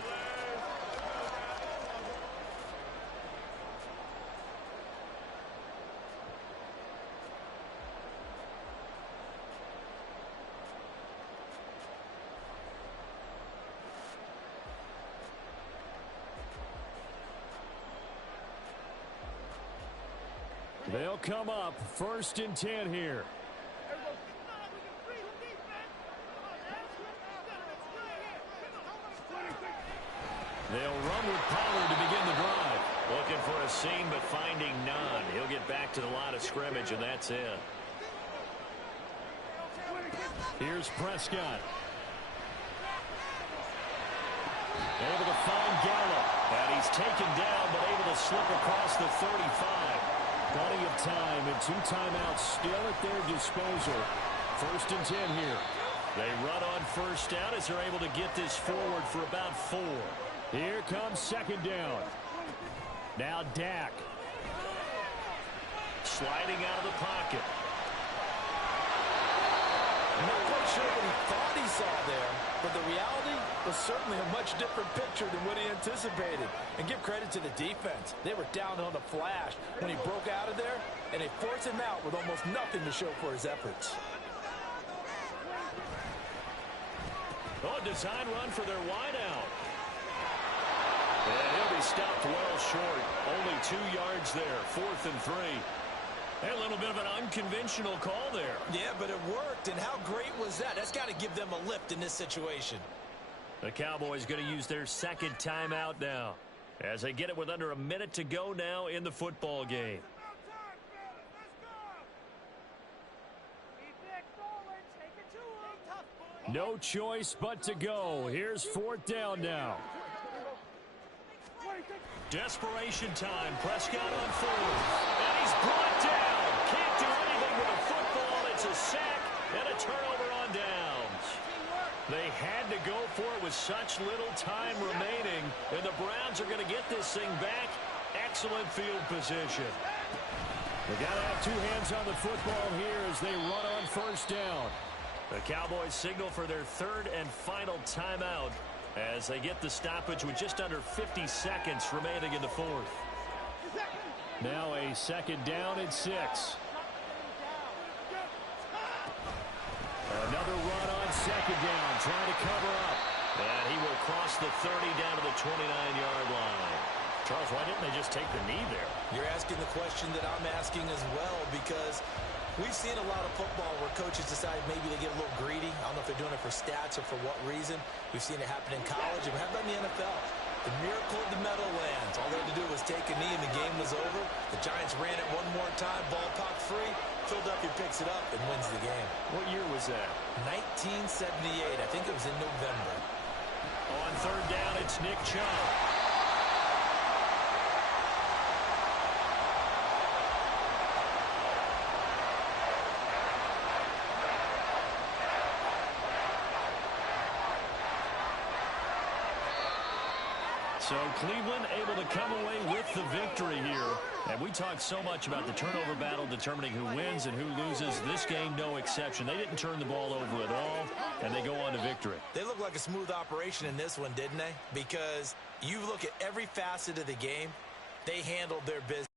They'll come up 1st and 10 here. They'll run with Pollard to begin the drive. Looking for a seam, but finding none. He'll get back to the line of scrimmage, and that's it. Here's Prescott. Able to find Gallup. And he's taken down, but able to slip across the 35. Plenty of time, and 2 timeouts still at their disposal. 1st and 10 here. They run on 1st down as they're able to get this forward for about 4. Here comes 2nd down. Now Dak. Sliding out of the pocket. I'm not quite sure what he thought he saw there, but the reality was certainly a much different picture than what he anticipated. And give credit to the defense. They were down on the flash when he broke out of there, and they forced him out with almost nothing to show for his efforts. Oh, design run for their wideout. And he'll be stopped well short. Only 2 yards there. 4th and 3. A little bit of an unconventional call there. Yeah, but it worked, and how great was that? That's got to give them a lift in this situation. The Cowboys going to use their 2nd timeout now as they get it with under a minute to go now in the football game. No choice but to go. Here's 4th down now. Desperation time. Prescott on 4th. And he's brought down. Can't do anything with a football. It's a sack and a turnover on downs. They had to go for it with such little time remaining. And the Browns are going to get this thing back. Excellent field position. They got to have 2 hands on the football here as they run on 1st down. The Cowboys signal for their 3rd and final timeout as they get the stoppage with just under 50 seconds remaining in the 4th. Now a 2nd down and 6. Another run on 2nd down, trying to cover up. And he will cross the 30 down to the 29-yard line. Charles, why didn't they just take the knee there? You're asking the question that I'm asking as well, because we've seen a lot of football where coaches decide maybe they get a little greedy. I don't know if they're doing it for stats or for what reason. We've seen it happen in college, and we have done in the NFL. The miracle of the Meadowlands. All they had to do was take a knee, and the game was over. The Giants ran it one more time. Ball popped free. Philadelphia picks it up and wins the game. What year was that? 1978. I think it was in November. On 3rd down, it's Nick Chubb. So Cleveland able to come away with the victory here. And we talked so much about the turnover battle determining who wins and who loses. This game, no exception. They didn't turn the ball over at all, and they go on to victory. They look like a smooth operation in this one, didn't they? Because you look at every facet of the game, they handled their business.